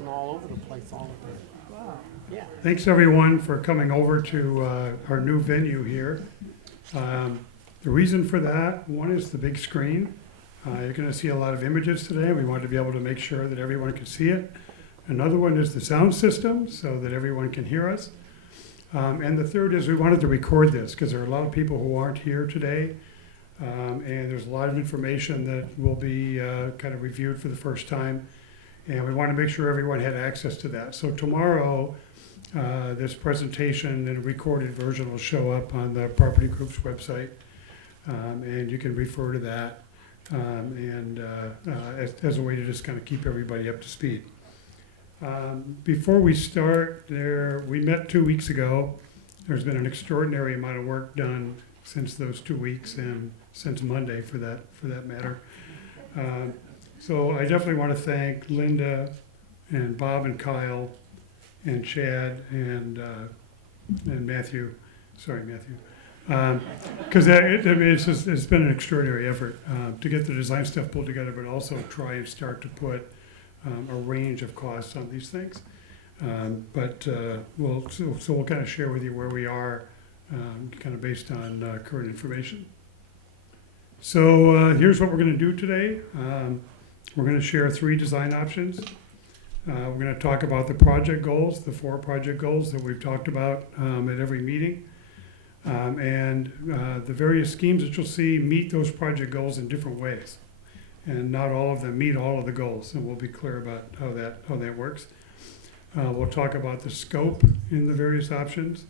bouncing all over the place all of it. Wow. Yeah. Thanks everyone for coming over to our new venue here. The reason for that, one is the big screen. You're going to see a lot of images today. We wanted to be able to make sure that everyone could see it. Another one is the sound system so that everyone can hear us. And the third is we wanted to record this because there are a lot of people who aren't here today. And there's a lot of information that will be kind of reviewed for the first time. And we want to make sure everyone had access to that. So tomorrow, this presentation in a recorded version will show up on the Property Group's website. And you can refer to that as a way to just kind of keep everybody up to speed. Before we start, we met 2 weeks ago. There's been an extraordinary amount of work done since those 2 weeks and since Monday for that matter. So I definitely want to thank Linda and Bob and Kyle and Chad and Matthew. Sorry, Matthew. Because it's been an extraordinary effort to get the design stuff pulled together, but also try and start to put a range of costs on these things. We'll kind of share with you where we are, kind of based on current information. So here's what we're going to do today. We're going to share 3 design options. We're going to talk about the project goals, the 4 project goals that we've talked about at every meeting. The various schemes that you'll see meet those project goals in different ways. And not all of them meet all of the goals, and we'll be clear about how that works. We'll talk about the scope in the various options,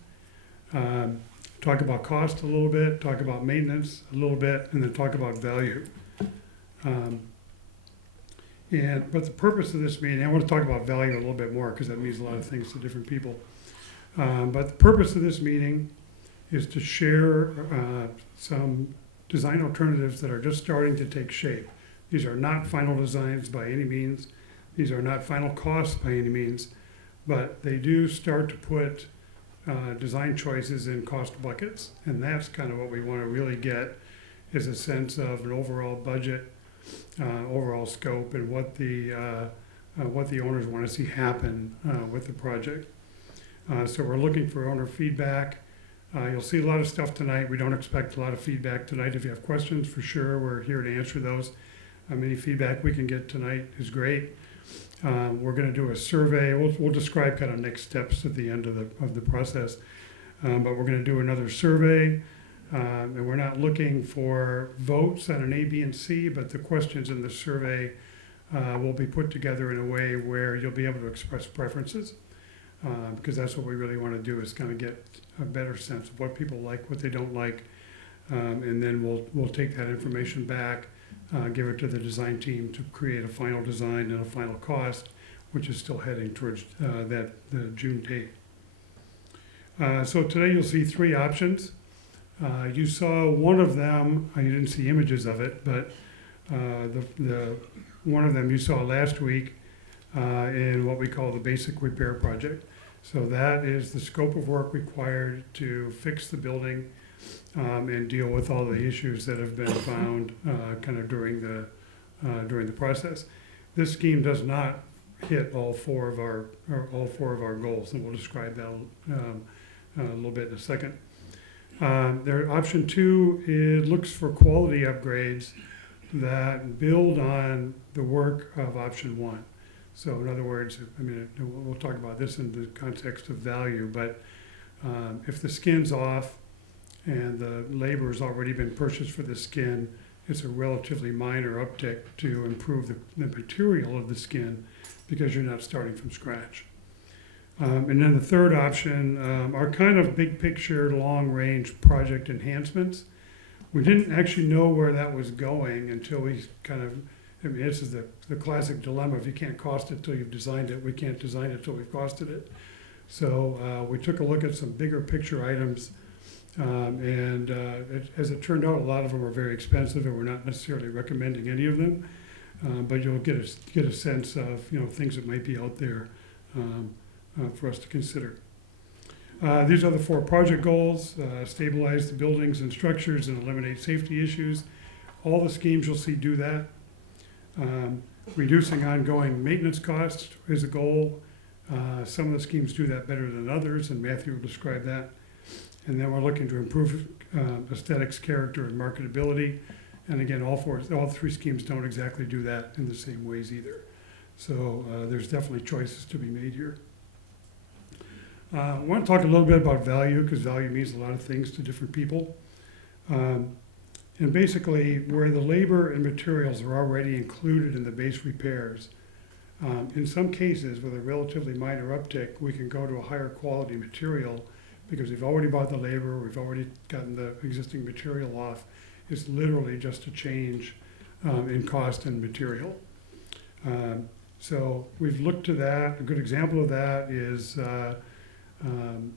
talk about cost a little bit, talk about maintenance a little bit, and then talk about value. But the purpose of this meeting, I want to talk about value a little bit more because that means a lot of things to different people. But the purpose of this meeting is to share some design alternatives that are just starting to take shape. These are not final designs by any means. These are not final costs by any means, but they do start to put design choices in cost buckets, and that's kind of what we want to really get is a sense of an overall budget, overall scope, and what the owners want to see happen with the project. So we're looking for owner feedback. You'll see a lot of stuff tonight. We don't expect a lot of feedback tonight. If you have questions, for sure, we're here to answer those. Any feedback we can get tonight is great. We're going to do a survey. We'll describe kind of next steps at the end of the process. But we're going to do another survey. And we're not looking for votes on an A, B, and C, but the questions in the survey will be put together in a way where you'll be able to express preferences. Because that's what we really want to do is kind of get a better sense of what people like, what they don't like. And then we'll take that information back, give it to the design team to create a final design and a final cost, which is still heading towards the June date. So today you'll see 3 options. You saw one of them, you didn't see images of it, but the one of them you saw last week in what we call the basic repair project. So that is the scope of work required to fix the building and deal with all the issues that have been found kind of during the process. This scheme does not hit all four of our goals, and we'll describe that a little bit in a second. Option 2 looks for quality upgrades that build on the work of option 1. So in other words, we'll talk about this in the context of value, but if the skin's off and the labor has already been purchased for the skin, it's a relatively minor uptick to improve the material of the skin because you're not starting from scratch. And then the third option are kind of big picture, long range project enhancements. We didn't actually know where that was going until we kind of, this is the classic dilemma. If you can't cost it till you've designed it, we can't design it till we've costed it. So we took a look at some bigger picture items. As it turned out, a lot of them are very expensive, and we're not necessarily recommending any of them. But you'll get a sense of things that might be out there for us to consider. These are the 4 project goals: stabilize the buildings and structures and eliminate safety issues. All the schemes you'll see do that. Reducing ongoing maintenance costs is a goal. Some of the schemes do that better than others, and Matthew will describe that. And then we're looking to improve aesthetics, character, and marketability. And again, all three schemes don't exactly do that in the same ways either. So there's definitely choices to be made here. I want to talk a little bit about value, because value means a lot of things to different people. And basically, where the labor and materials are already included in the base repairs, in some cases with a relatively minor uptick, we can go to a higher quality material because we've already bought the labor, we've already gotten the existing material off. It's literally just a change in cost and material. So we've looked to that. A good example of that is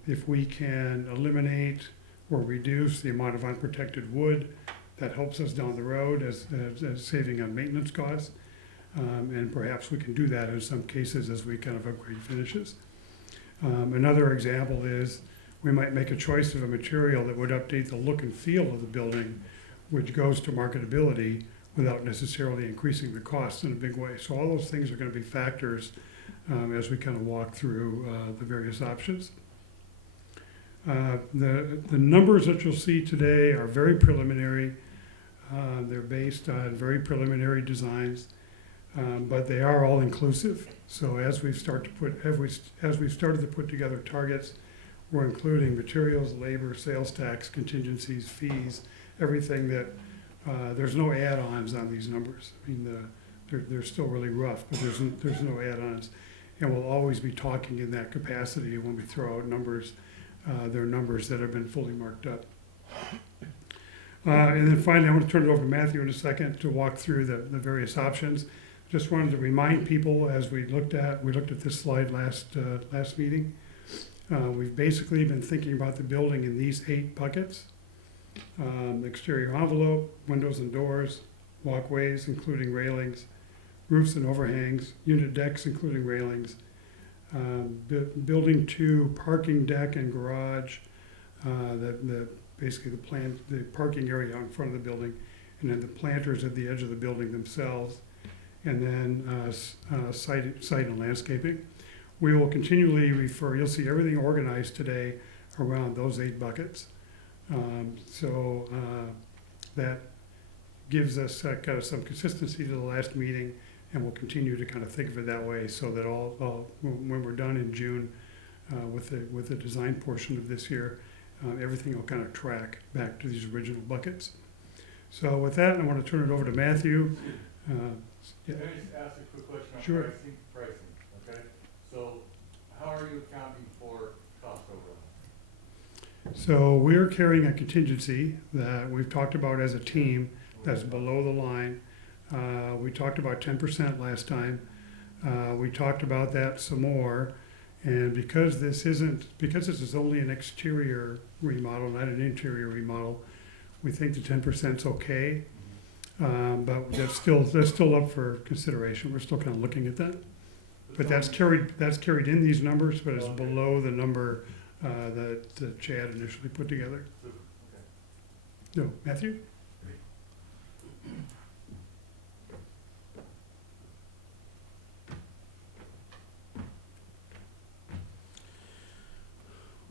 if we can eliminate or reduce the amount of unprotected wood, that helps us down the road as saving on maintenance costs. And perhaps we can do that in some cases as we kind of upgrade finishes. Another example is we might make a choice of a material that would update the look and feel of the building, which goes to marketability without necessarily increasing the cost in a big way. So all those things are going to be factors as we kind of walk through the various options. The numbers that you'll see today are very preliminary. They're based on very preliminary designs, but they are all inclusive. So as we started to put together targets, we're including materials, labor, sales tax, contingencies, fees, everything that there's no add-ons on these numbers. I mean, they're still really rough, but there's no add-ons, and we'll always be talking in that capacity when we throw out numbers. They're numbers that have been fully marked up. And then finally, I want to turn it over to Matthew in a second to walk through the various options. Just wanted to remind people, as we looked at this slide last meeting, we've basically been thinking about the building in these 8 buckets. Exterior envelope, windows and doors, walkways including railings, roofs and overhangs, unit decks including railings, building 2, parking deck and garage, basically the parking area out in front of the building, and then the planters at the edge of the building themselves, and then site and landscaping. We will continually refer, you'll see everything organized today around those 8 buckets. So that gives us kind of some consistency to the last meeting, and we'll continue to kind of think of it that way so that when we're done in June with the design portion of this year, everything will kind of track back to these original buckets. So with that, I want to turn it over to Matthew. Yeah. Can I just ask a quick question on Sure. pricing, okay? So how are you accounting for cost overrun? So we're carrying a contingency that we've talked about as a team that's below the line. We talked about 10% last time. We talked about that some more. And because this is only an exterior remodel, not an interior remodel, we think the 10% is okay. But that's still up for consideration. We're still kind of looking at that. But that's carried in these numbers, but it's below the number that Chad initially put together. No, Matthew?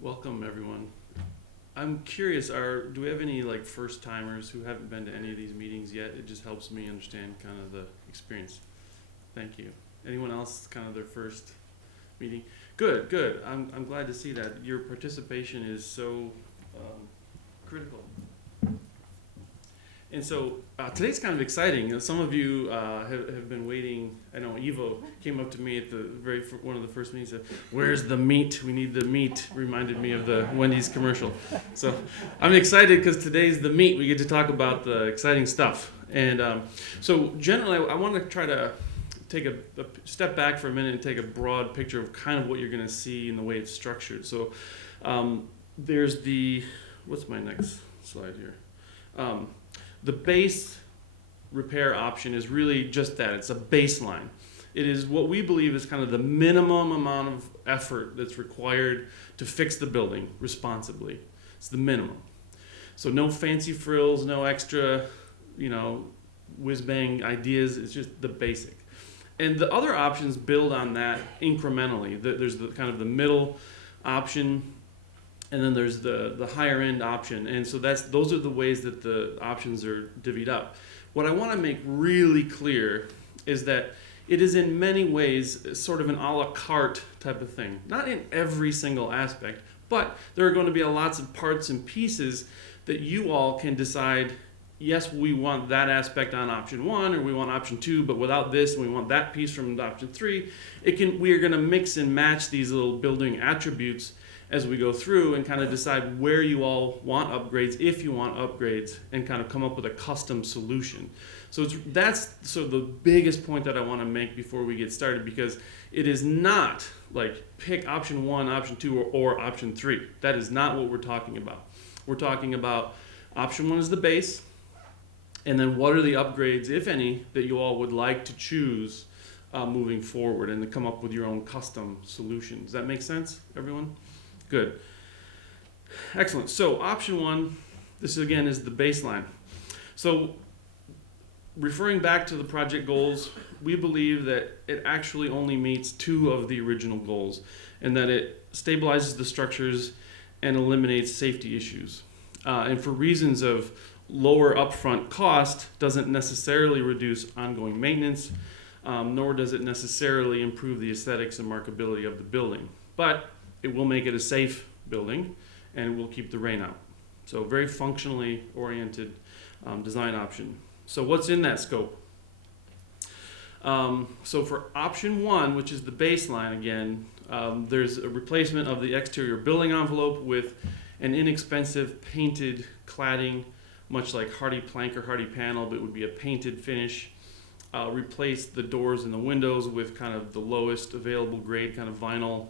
Welcome, everyone. I'm curious, do we have any like first timers who haven't been to any of these meetings yet? It just helps me understand kind of the experience. Thank you. Anyone else kind of their first meeting? Good. I'm glad to see that. Your participation is so critical. And so today's kind of exciting. Some of you have been waiting. I know Evo came up to me at the one of the first meetings and said, "Where's the meat? We need the meat." Reminded me of the Wendy's commercial. So I'm excited because today's the meat. We get to talk about the exciting stuff. And so generally, I want to try to take a step back for a minute and take a broad picture of kind of what you're going to see in the way it's structured. So there's what's my next slide here? The base repair option is really just that. It's a baseline. It is what we believe is kind of the minimum amount of effort that's required to fix the building responsibly. It's the minimum. So no fancy frills, no extra, whiz-bang ideas. It's just the basic. And the other options build on that incrementally. There's the kind of the middle option, and then there's the higher end option. And so those are the ways that the options are divvied up. What I want to make really clear is that it is in many ways sort of an a la carte type of thing. Not in every single aspect, but there are going to be lots of parts and pieces that you all can decide, yes, we want that aspect on option 1, or we want option 2, but without this, and we want that piece from option 3. We are going to mix and match these little building attributes as we go through and kind of decide where you all want upgrades, if you want upgrades, and kind of come up with a custom solution. So that's sort of the biggest point that I want to make before we get started, because it is not like pick option 1, option 2, or option 3. That is not what we're talking about. We're talking about option 1 is the base, and then what are the upgrades, if any, that you all would like to choose moving forward, and to come up with your own custom solution. Does that make sense, everyone? Good. Excellent. So option 1, this again is the baseline. So referring back to the project goals, we believe that it actually only meets 2 of the original goals, and that it stabilizes the structures and eliminates safety issues. And for reasons of lower upfront cost, doesn't necessarily reduce ongoing maintenance, nor does it necessarily improve the aesthetics and markability of the building. But it will make it a safe building, and it will keep the rain out. So very functionally oriented design option. So what's in that scope? So for option 1, which is the baseline again, there's a replacement of the exterior building envelope with an inexpensive painted cladding, much like Hardy plank or Hardy panel, but it would be a painted finish. Replace the doors and the windows with kind of the lowest available grade kind of vinyl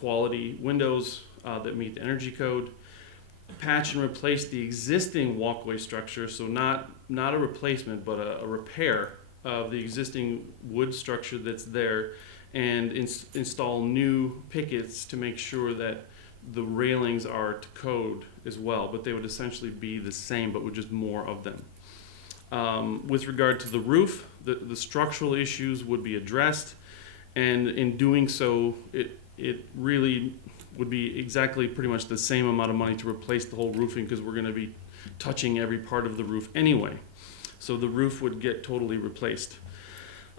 quality windows that meet the energy code. Patch and replace the existing walkway structure, so not a replacement, but a repair of the existing wood structure that's there, and install new pickets to make sure that the railings are to code as well, but they would essentially be the same, but with just more of them. With regard to the roof, the structural issues would be addressed, and in doing so, it really would be exactly pretty much the same amount of money to replace the whole roofing, because we're going to be touching every part of the roof anyway. So the roof would get totally replaced.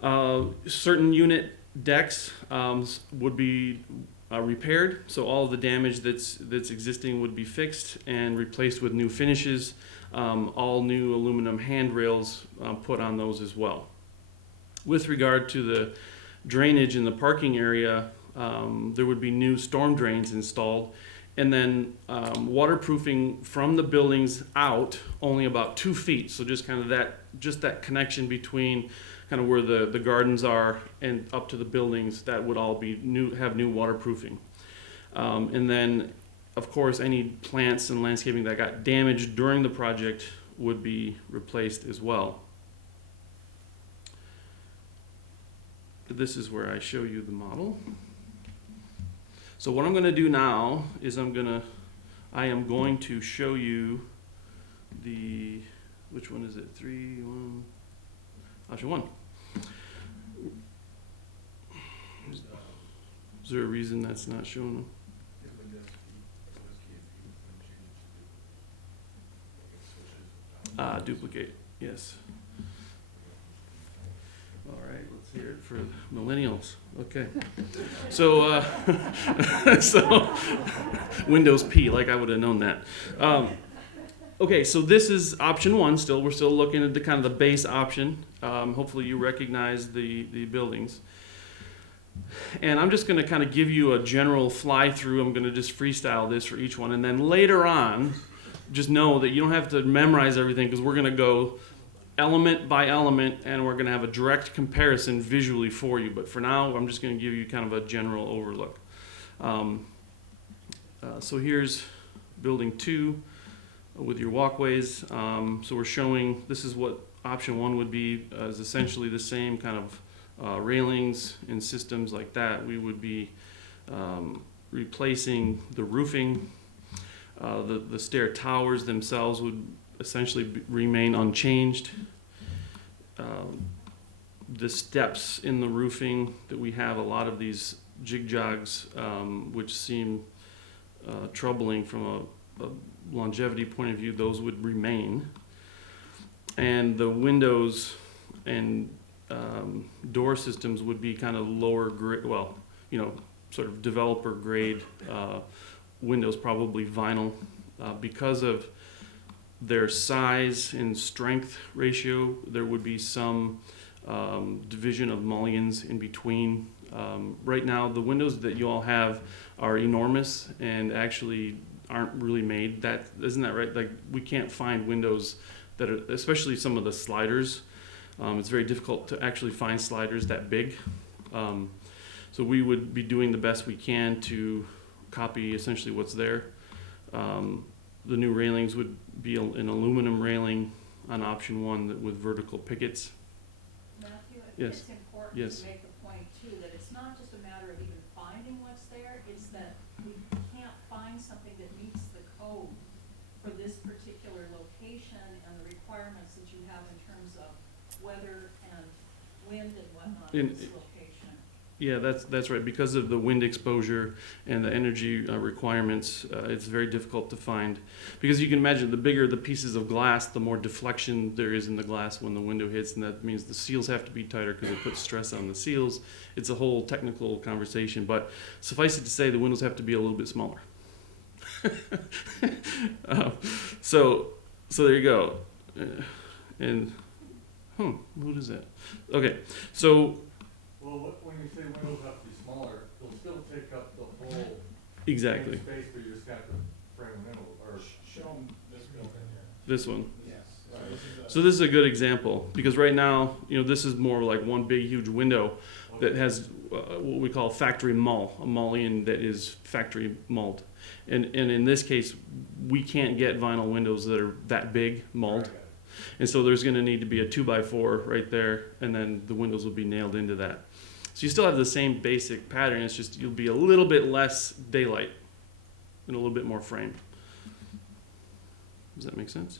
Certain unit decks would be repaired, so all of the damage that's existing would be fixed and replaced with new finishes. All new aluminum handrails put on those as well. With regard to the drainage in the parking area, there would be new storm drains installed, and then waterproofing from the buildings out only about 2 feet. So just kind of that connection between kind of where the gardens are and up to the buildings, that would all be have new waterproofing. And then, of course, any plants and landscaping that got damaged during the project would be replaced as well. This is where I show you the model. So what I'm going to do now is I am going to show you which one is it? 3, 1, option 1. Is there a reason that's not shown? Duplicate, yes. All right, let's hear it for millennials. Okay. So, so Windows P, like I would have known that. Okay, so this is option 1 still. We're still looking at the kind of the base option. Hopefully you recognize the buildings. And I'm just going to kind of give you a general fly through. I'm going to just freestyle this for each one. And then later on, just know that you don't have to memorize everything, because we're going to go element by element, and we're going to have a direct comparison visually for you. But for now, I'm just going to give you kind of a general overlook. So here's building 2 with your walkways. So we're showing, this is what option 1 would be, is essentially the same kind of railings and systems like that. We would be replacing the roofing. The stair towers themselves would essentially remain unchanged. the steps in the roofing that we have, a lot of these jig jogs, which seem troubling from a longevity point of view, those would remain. And the windows and door systems would be kind of lower grade, well, sort of developer grade windows, probably vinyl, because of their size and strength ratio. There would be some division of mullions in between. Right now, the windows that you all have are enormous and actually aren't really made. Isn't that right? Like, we can't find windows that are, especially some of the sliders. It's very difficult to actually find sliders that big. So we would be doing the best we can to copy essentially what's there. The new railings would be an aluminum railing on option 1 with vertical pickets. Matthew, I think Yes. it's important Yes. to make the point too, that it's not just a matter of even finding what's there, it's that we can't find something that meets the code for this particular location and the requirements that you have in terms of weather and wind and whatnot in this location. Yeah, that's right. Because of the wind exposure and the energy requirements, it's very difficult to find. Because you can imagine, the bigger the pieces of glass, the more deflection there is in the glass when the window hits, and that means the seals have to be tighter because it puts stress on the seals. It's a whole technical conversation, but suffice it to say, the windows have to be a little bit smaller. So there you go. And what is that? Okay, so. Well, when you say windows have to be smaller, they'll still take up the whole Exactly. space, but you just have to frame them in, or Show them this building here. This one. Yes. So this is a good example, because right now, this is more like one big huge window that has what we call factory mull, a mullion that is factory mulled. And in this case, we can't get vinyl windows that are that big mulled. And so there's going to need to be a 2x4 right there, and then the windows will be nailed into that. So you still have the same basic pattern, it's just you'll be a little bit less daylight and a little bit more frame. Does that make sense?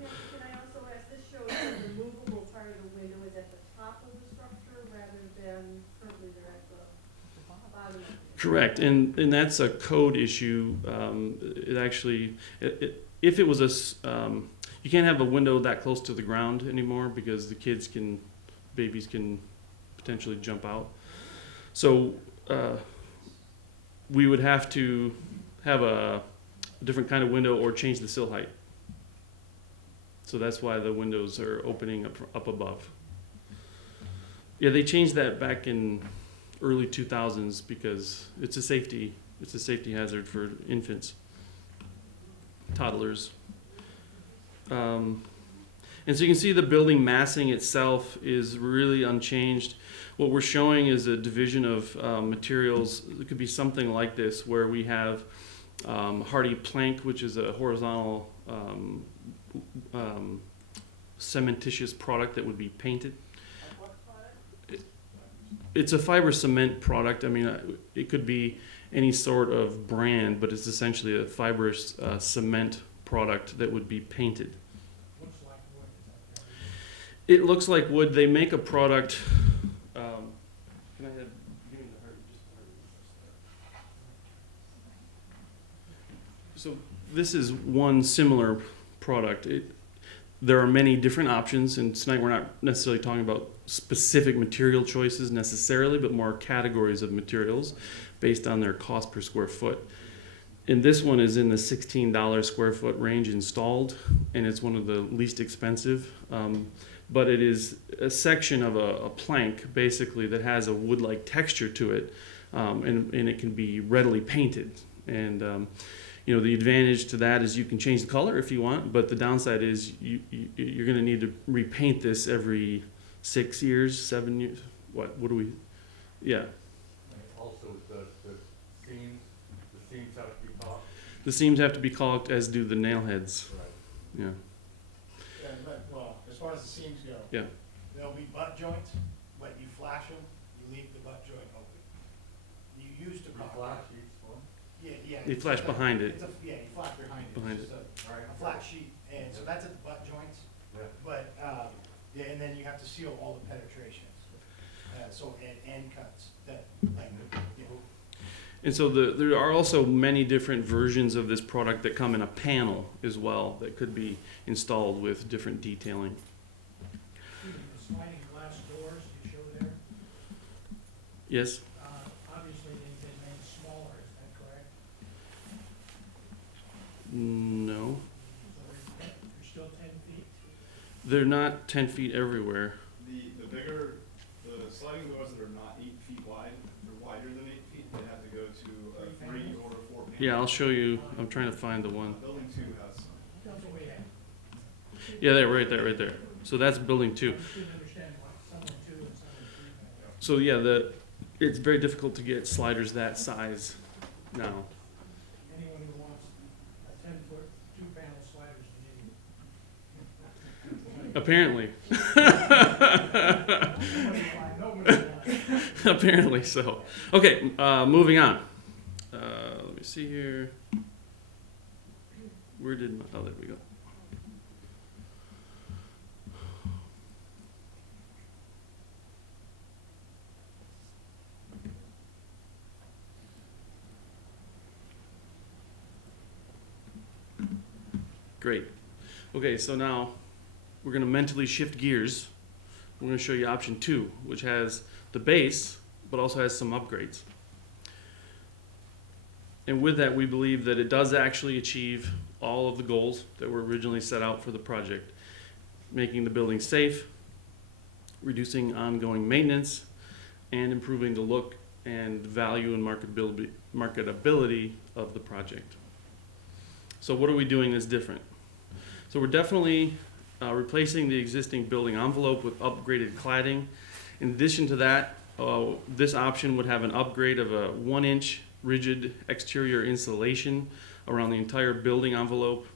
Now, can I also ask, this shows the removable part of the window is at the top of the structure rather than currently they're at the bottom of it? Correct, and that's a code issue. It actually, if it was you can't have a window that close to the ground anymore because the babies can potentially jump out. So we would have to have a different kind of window or change the sill height. So that's why the windows are opening up above. Yeah, they changed that back in early 2000s because it's a safety hazard for infants, toddlers. And so you can see the building massing itself is really unchanged. What we're showing is a division of materials. It could be something like this, where we have hardy plank, which is a horizontal cementitious product that would be painted. What product? It's a fiber cement product. I mean, it could be any sort of brand, but it's essentially a fibrous cement product that would be painted. Looks like wood, is that right? It looks like wood. They make a product. Can I have? Give me the hard, just the hard. So this is one similar product. There are many different options, and tonight we're not necessarily talking about specific material choices necessarily, but more categories of materials based on their cost per square foot. And this one is in the $16 square foot range installed, and it's one of the least expensive. But it is a section of a plank, basically, that has a wood-like texture to it, and it can be readily painted. And the advantage to that is you can change the color if you want, but the downside is you're going to need to repaint this every 6 years, 7 years. What do we? Yeah. and also the seams have to be caulked. The seams have to be caulked, as do the nail heads. Right. Yeah. Yeah, but, well, as far as the seams go. Yeah. There'll be butt joints, but you flash them, you leave the butt joint open. You used to The caulk. flat sheets for 'em. Yeah. You flash behind it. Yeah, you flash behind it. Behind It's just a flat sheet, and so that's at the butt joints. Yeah. But, Yeah, and then you have to seal all the penetrations, so, and end cuts, that, like, you know, And so there are also many different versions of this product that come in a panel as well that could be installed with different detailing. The sliding glass doors you show there, Yes? obviously they've been made smaller, is that correct? No. So they're still 10 feet? They're not 10 feet everywhere. The bigger, the sliding doors that are not 8 feet wide, they're wider than 8 feet, they have to go to a 3 or 4 panel. Yeah, I'll show you. I'm trying to find the one. Building 2 has some. That's what we have. Yeah, there, right there, right there. So that's building 2. I just didn't understand why some were 2 and some were 3 panels. So yeah, it's very difficult to get sliders that size now. Anyone who wants a 10-foot, 2-panel sliders is an idiot. Apparently. Nobody wants. Apparently so. Okay, moving on. Let me see here. Where did my, oh, there we go. Great. Okay, so now we're going to mentally shift gears. We're going to show you option 2, which has the base, but also has some upgrades. And with that, we believe that it does actually achieve all of the goals that were originally set out for the project, making the building safe, reducing ongoing maintenance, and improving the look and value and marketability of the project. So what are we doing that's different? So we're definitely replacing the existing building envelope with upgraded cladding. In addition to that, this option would have an upgrade of a 1-inch rigid exterior insulation around the entire building envelope.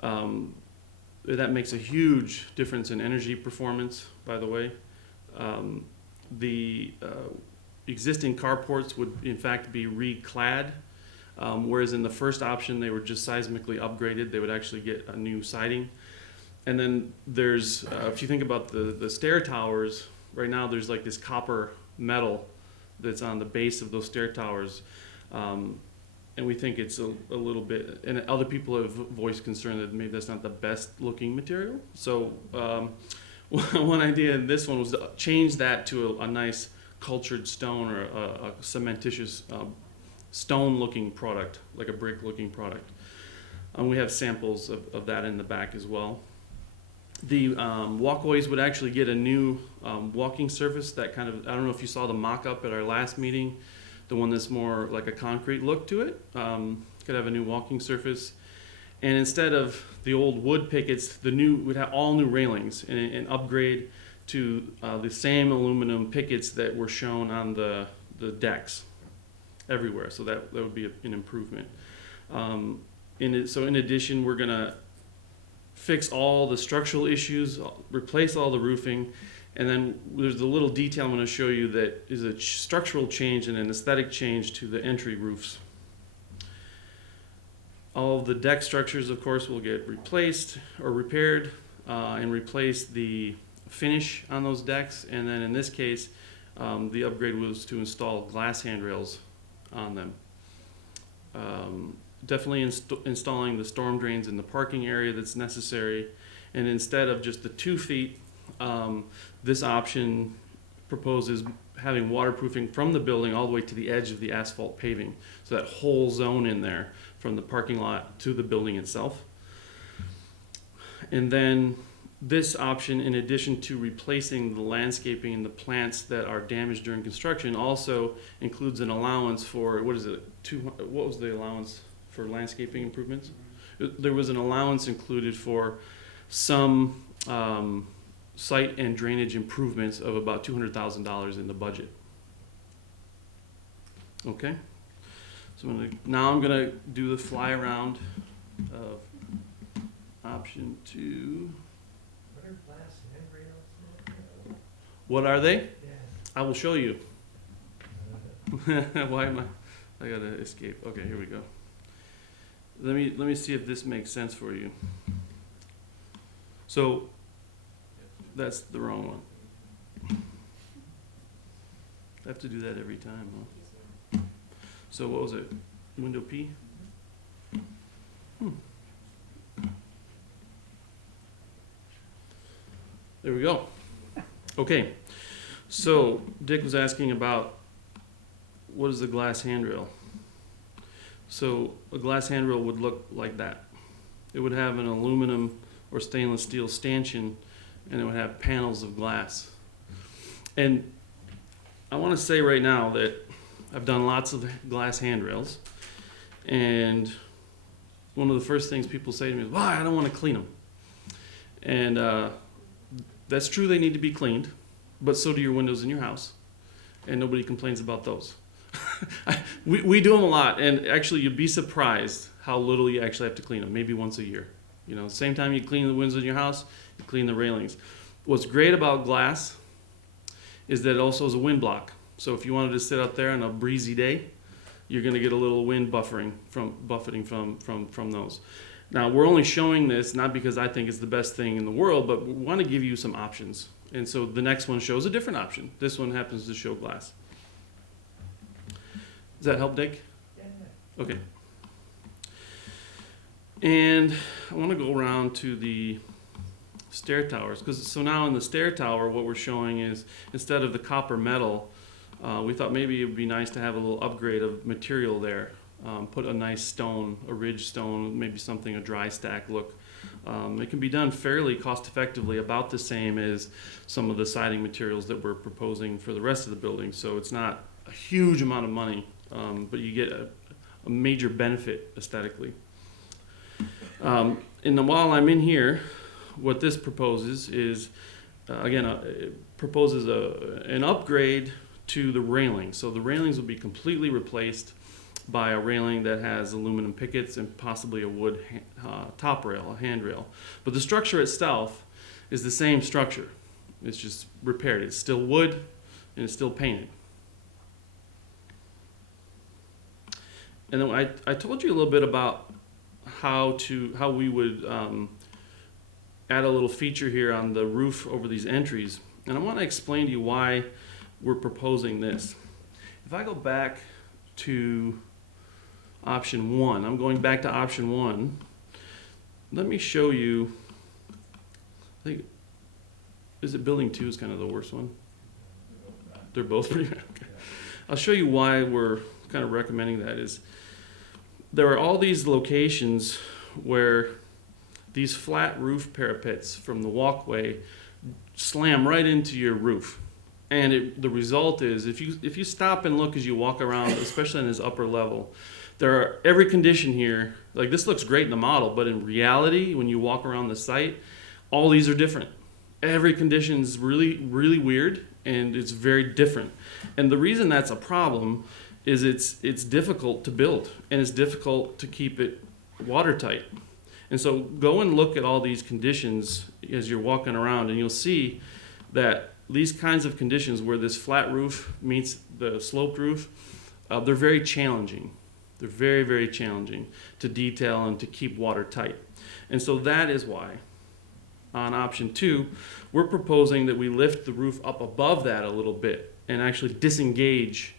That makes a huge difference in energy performance, by the way. The existing carports would in fact be reclad, whereas in the first option they were just seismically upgraded. They would actually get a new siding. And then there's, if you think about the stair towers, right now there's like this copper metal that's on the base of those stair towers. And we think it's a little bit, and other people have voiced concern that maybe that's not the best looking material. So one idea in this one was to change that to a nice cultured stone or a cementitious stone looking product, like a brick looking product. And we have samples of that in the back as well. The walkways would actually get a new walking surface that kind of, I don't know if you saw the mock-up at our last meeting, the one that's more like a concrete look to it. Could have a new walking surface. And instead of the old wood pickets, the new would have all new railings and an upgrade to the same aluminum pickets that were shown on the decks everywhere. So that would be an improvement. So in addition, we're gonna fix all the structural issues, replace all the roofing, and then there's a little detail I'm going to show you that is a structural change and an aesthetic change to the entry roofs. All of the deck structures, of course, will get replaced or repaired and replace the finish on those decks. And then in this case, the upgrade was to install glass handrails on them. Definitely installing the storm drains in the parking area that's necessary. And instead of just the 2 feet, this option proposes having waterproofing from the building all the way to the edge of the asphalt paving. So that whole zone in there from the parking lot to the building itself. And then this option, in addition to replacing the landscaping and the plants that are damaged during construction, also includes an allowance for, what is it, what was the allowance for landscaping improvements? There was an allowance included for some site and drainage improvements of about $200,000 in the budget. Okay, so now I'm gonna do the fly around of option 2. What are glass handrails? What are they? Yeah. I will show you. Why am I gotta escape. Okay, here we go. Let me see if this makes sense for you. So That's the wrong one. I have to do that every time, huh? So what was it? Window P? There we go. Okay. So Dick was asking about what is the glass handrail? So a glass handrail would look like that. It would have an aluminum or stainless steel stanchion, and it would have panels of glass. And I want to say right now that I've done lots of glass handrails, and one of the first things people say to me is, "Why? I don't want to clean them." And that's true, they need to be cleaned, but so do your windows in your house, and nobody complains about those. we do them a lot, and actually you'd be surprised how little you actually have to clean them, maybe once a year. You know, same time you clean the windows in your house, you clean the railings. What's great about glass is that it also is a wind block. So if you wanted to sit out there on a breezy day, you're going to get a little wind buffeting from those. Now, we're only showing this not because I think it's the best thing in the world, but we want to give you some options. And so the next one shows a different option. This one happens to show glass. Does that help, Dick? Yeah. Okay. And I want to go around to the stair towers, because so now in the stair tower, what we're showing is instead of the copper metal, we thought maybe it would be nice to have a little upgrade of material there. Put a nice stone, a ridge stone, maybe something, a dry stack look. It can be done fairly cost effectively, about the same as some of the siding materials that we're proposing for the rest of the building. So it's not a huge amount of money, but you get a major benefit aesthetically. And while I'm in here, what this proposes is, it proposes an upgrade to the railing. So the railings will be completely replaced by a railing that has aluminum pickets and possibly a wood top rail, a handrail. But the structure itself is the same structure. It's just repaired. It's still wood and it's still painted. And then I told you a little bit about how we would add a little feature here on the roof over these entries. And I want to explain to you why we're proposing this. If I go back to option 1, I'm going back to option 1. Let me show you, I think, is it building 2 is kind of the worst one? They're both pretty bad. Okay. I'll show you why we're kind of recommending that. Is there are all these locations where these flat roof parapets from the walkway slam right into your roof. And the result is, if you stop and look as you walk around, especially in this upper level, there are every condition here. Like, this looks great in the model, but in reality, when you walk around the site, all these are different. Every condition is really, really weird, and it's very different. And the reason that's a problem is it's difficult to build, and it's difficult to keep it watertight. And so go and look at all these conditions as you're walking around, and you'll see that these kinds of conditions where this flat roof meets the sloped roof, they're very challenging. They're very, very challenging to detail and to keep watertight. And so that is why on option 2, we're proposing that we lift the roof up above that a little bit and actually disengage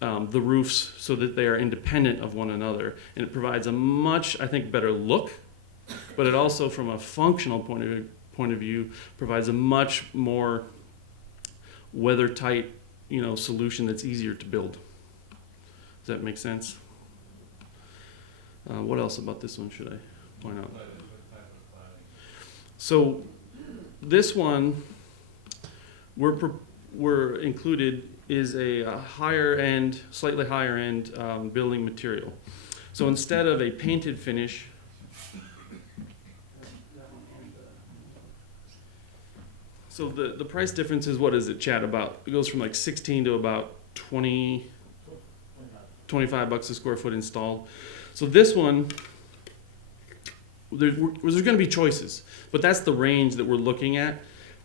the roofs so that they are independent of one another. And it provides a much, I think, better look, but it also, from a functional point of view, provides a much more weather-tight, solution that's easier to build. Does that make sense? What else about this one should I point out? So this one we're included is a higher end, slightly higher end building material. So instead of a painted finish, so the price difference is, what is it, Chad? About, it goes from like 16 to about 20, 25 bucks a square foot installed. So this one, there's going to be choices, but that's the range that we're looking at.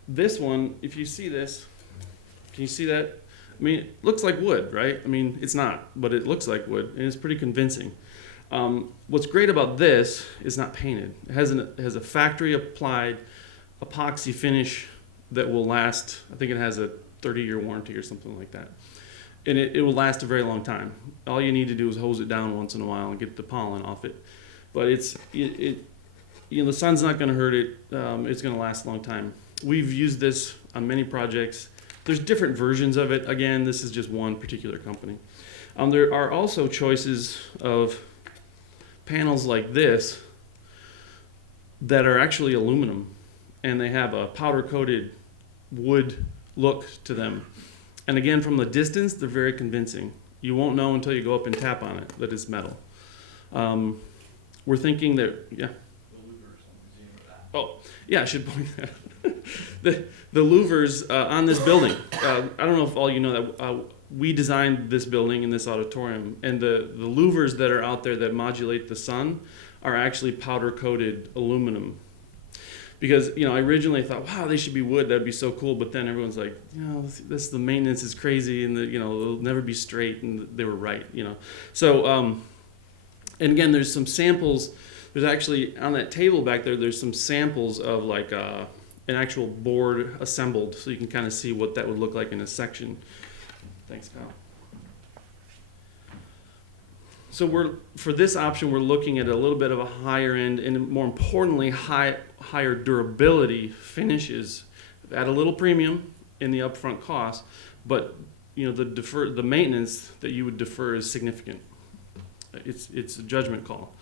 This one, if you see this, can you see that? I mean, it looks like wood, right? I mean, it's not, but it looks like wood, and it's pretty convincing. What's great about this is not painted. It has a factory applied epoxy finish that will last. I think it has a 30-year warranty or something like that. And it will last a very long time. All you need to do is hose it down once in a while and get the pollen off it. But you know, the sun's not going to hurt it. It's going to last a long time. We've used this on many projects. There's different versions of it. Again, this is just one particular company. There are also choices of panels like this that are actually aluminum, and they have a powder-coated wood look to them. And again, from the distance, they're very convincing. You won't know until you go up and tap on it that it's metal. We're thinking that, yeah. Oh, yeah, I should point that out. The louvers on this building, I don't know if all you know that we designed this building and this auditorium, and the louvers that are out there that modulate the sun are actually powder-coated aluminum. Because, you know, I originally thought, wow, they should be wood, that'd be so cool, but then everyone's like, you know, the maintenance is crazy, and you know, it'll never be straight, and they were right, you know. So, and again, there's some samples. There's actually, on that table back there, there's some samples of like an actual board assembled, so you can kind of see what that would look like in a section. Thanks, Kyle. So for this option, we're looking at a little bit of a higher end, and more importantly, higher durability finishes at a little premium in the upfront cost, but you know, the maintenance that you would defer is significant. It's a judgment call.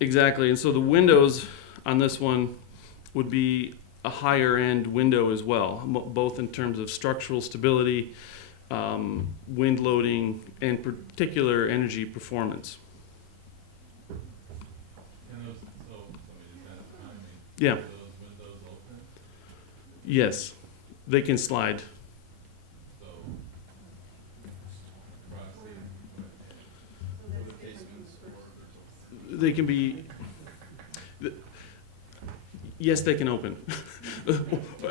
Exactly, and so the windows on this one would be a higher end window as well, both in terms of structural stability, wind loading, and particular energy performance. And those, so, somebody just asked behind me. Yeah. Are those windows open? Yes, they can slide. So, across the, They can be. Yes, they can open.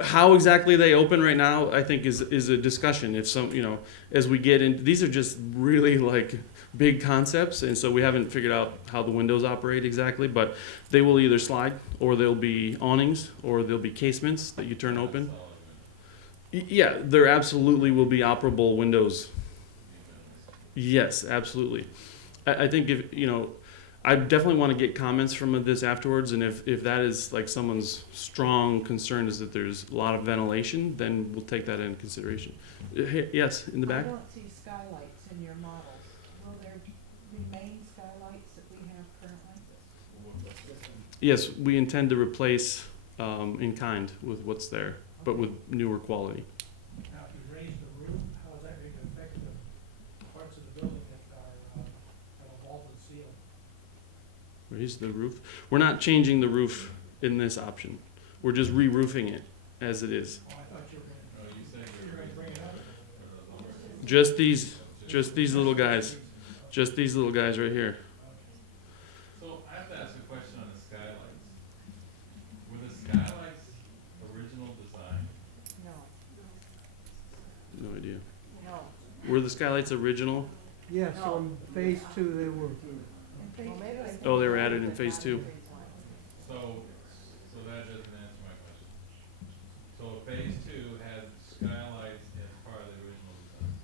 How exactly they open right now, I think, is a discussion. If some, you know, as we get in, these are just really like big concepts, and so we haven't figured out how the windows operate exactly. But they will either slide, or they'll be awnings, or they'll be casements that you turn open. Yeah, there absolutely will be operable windows. Yes, absolutely. I think if, you know, I definitely want to get comments from this afterwards, and if that is like someone's strong concern is that there's a lot of ventilation, then we'll take that into consideration. Yes, in the back? I don't see skylights in your models. Will there remain skylights that we have currently? Yes, we intend to replace in kind with what's there, but with newer quality. Now, if you raise the roof, how is that going to affect the parts of the building that are, have a vaulted ceiling? Raise the roof. We're not changing the roof in this option. We're just re-roofing it as it is. Oh, I thought you were no, you said you're you're going to bring it up. Just these little guys. Just these little guys right here. So I have to ask a question on the skylights. Were the skylights original design? No, No idea. no. Were the skylights original? Yes, No. on phase 2 they were. Well, maybe I think Oh, they were added in phase 2. So that doesn't answer my question. So phase 2 had skylights as part of the original design.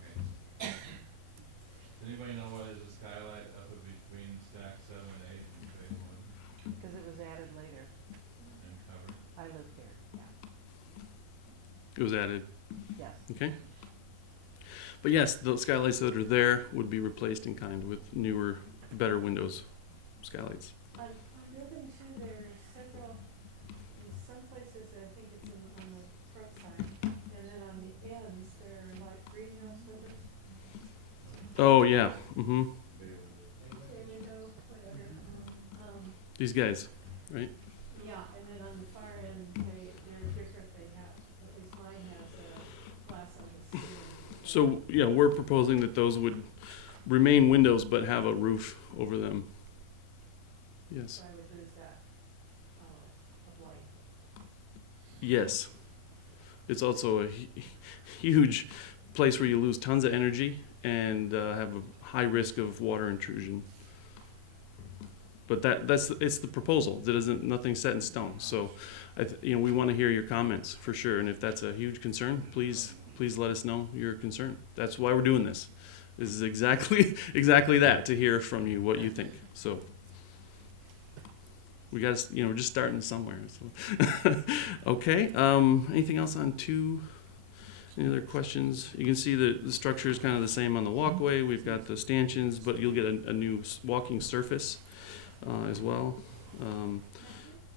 Okay. Does anybody know what is a skylight up in between stack 7 and 8 in phase 1 because it was added later. and covered? I lived there, It was added. yes. Okay. But yes, the skylights that are there would be replaced in kind with newer, better windows skylights. On building 2, there are several, in some places, I think it's on the front side, and then on the ends, there are like greenhouse windows, Oh yeah. Mm-hmm. window, whatever. These guys, right? Yeah, and then on the far end, they're different, they have, at least mine has a glass on the ceiling. So yeah, we're proposing that those would remain windows but have a roof over them. Yes. So I would lose that, of light. Yes. It's also a huge place where you lose tons of energy and have a high risk of water intrusion. But it's the proposal. That isn't nothing set in stone. So, we want to hear your comments for sure. And if that's a huge concern, please let us know your concern. That's why we're doing this. This is exactly that, to hear from you what you think. So we got to, we're just starting somewhere. So. Okay. Anything else on 2? Any other questions? You can see the structure is kind of the same on the walkway. We've got the stanchions, but you'll get a new walking surface as well.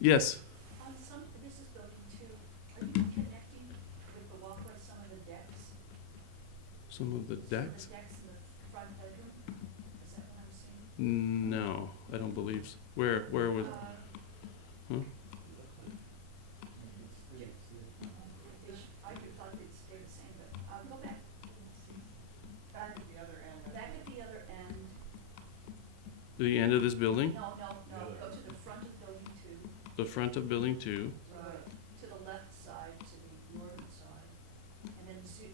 Yes. On this is building 2, are you connecting with the walkway some of the decks? Some of the decks? The decks in the front bedroom? Is that what I'm seeing? No, I don't believe so. Where was? Huh? I could thought they'd stay the same, but go back. Back at the other end. Back at the other end. The end of this building? No, go to the front of building 2. The front of building 2. Right. To the left side, to the northern side, and then zoom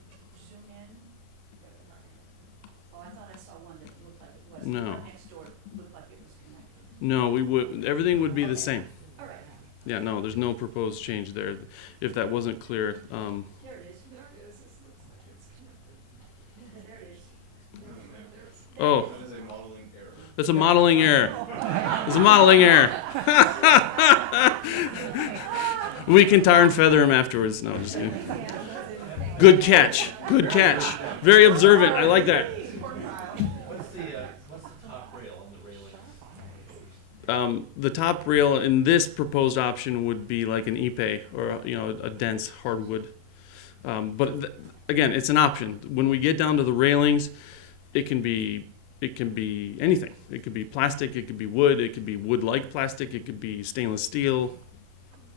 in. Oh, I thought I saw one that looked like it was. No. The one next door looked like it was connected. No, everything would be the same. All right. Yeah, no, there's no proposed change there. If that wasn't clear, There it is. There it is. There it is. oh, That is a modeling error. that's a modeling error. It's a modeling error. We can tar and feather him afterwards. No, just kidding. Good catch. Good catch. Very observant. I like that. What's the top rail on the railing? The top rail in this proposed option would be like an ipe or a dense hardwood. Again, it's an option. When we get down to the railings, it can be anything. It could be plastic. It could be wood. It could be wood-like plastic. It could be stainless steel.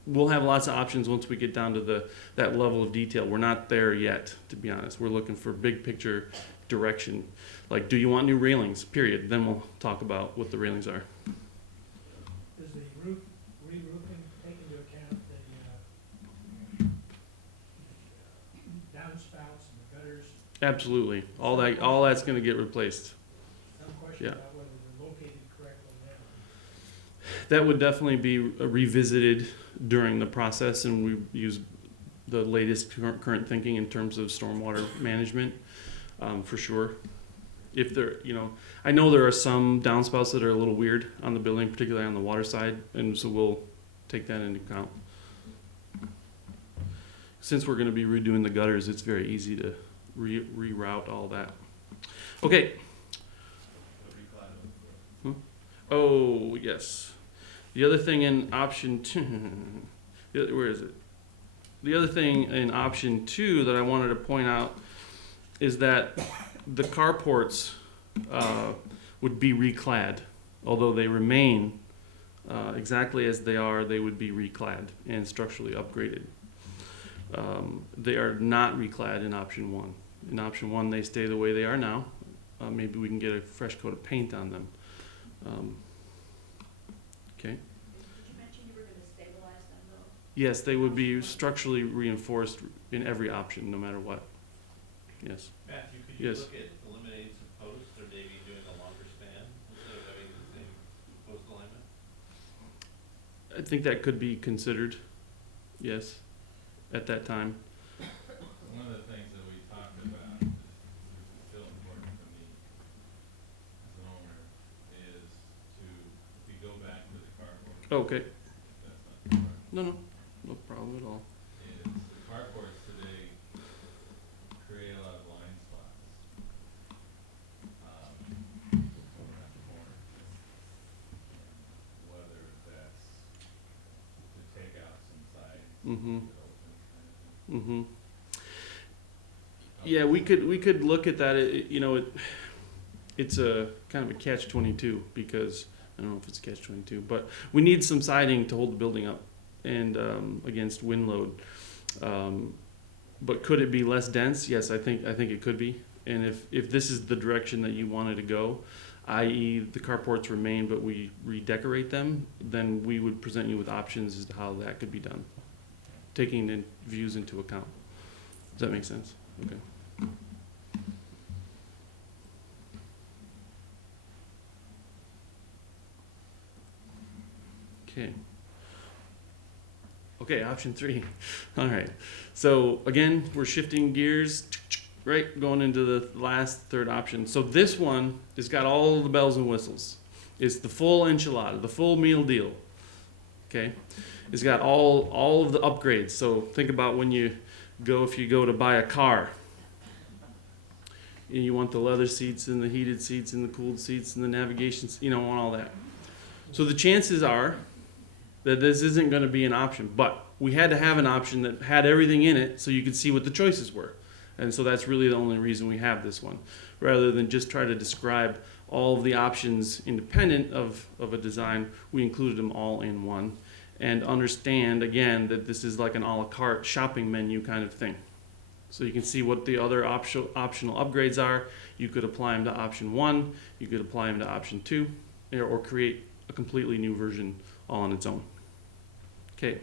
We'll have lots of options once we get down to that level of detail. We're not there yet, to be honest. We're looking for big picture direction. Like, do you want new railings? Period. Then we'll talk about what the railings are. Does the re-roofing take into account the downspouts and the gutters? Absolutely. All that's going to get replaced. Some question Yeah. about whether they're located correctly now. That would definitely be revisited during the process, and we use the latest current thinking in terms of stormwater management, for sure. If there, I know there are some downspouts that are a little weird on the building, particularly on the water side, and so we'll take that into account. Since we're going to be redoing the gutters, it's very easy to reroute all that. Okay. Oh, yes. The other thing in option 2, where is it? The other thing in option 2 that I wanted to point out is that the carports would be reclad. Although they remain exactly as they are, they would be reclad and structurally upgraded. They are not reclad in option 1. In option 1, they stay the way they are now. Maybe we can get a fresh coat of paint on them. Okay. Did you mention you were going to stabilize them though? Yes, they would be structurally reinforced in every option, no matter what. Yes. Matthew, could you Yes. look at eliminating some posts or maybe doing a longer span instead of having the same post alignment? I think that could be considered, yes, at that time. One of the things that we talked about, is still important to me as an owner, is to, if you go back to the carport. Okay. If that's not too hard, No problem at all. is the carports today create a lot of blind spots. Around the corner. Whether that's to take out some sides. Mm-hmm. That open kind of thing. Mm-hmm. Yeah, we could look at that. It's a kind of a catch-22 because I don't know if it's a catch-22, but we need some siding to hold the building up and against wind load. But could it be less dense? Yes, I think it could be. And if this is the direction that you wanted to go, i.e. the carports remain but we redecorate them, then we would present you with options as to how that could be done, taking views into account. Does that make sense? Okay. Okay. Okay, option 3. All right. So again, we're shifting gears, right? Going into the last third option. So this one has got all the bells and whistles. It's the full enchilada, the full meal deal. Okay. It's got all of the upgrades. So think about when if you go to buy a car, and you want the leather seats and the heated seats and the cooled seats and the navigation, want all that. So the chances are that this isn't going to be an option, but we had to have an option that had everything in it so you could see what the choices were. And so that's really the only reason we have this one, rather than just try to describe all of the options independent of a design. We included them all in one, and understand again that this is like an a la carte shopping menu kind of thing. So you can see what the other optional upgrades are. You could apply them to option 1, you could apply them to option 2, or create a completely new version all on its own. Okay.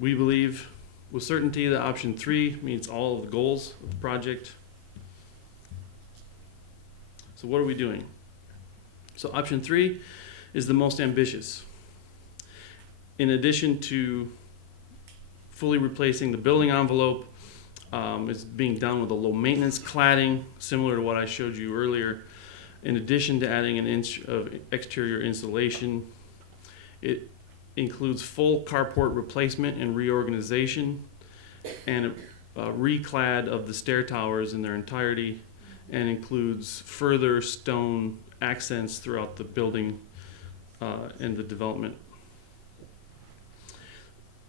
We believe with certainty that option 3 meets all of the goals of the project. So what are we doing? So option 3 is the most ambitious. In addition to fully replacing the building envelope, it's being done with a low maintenance cladding, similar to what I showed you earlier. In addition to adding an inch of exterior insulation, it includes full carport replacement and reorganization, and a reclad of the stair towers in their entirety, and includes further stone accents throughout the building and the development.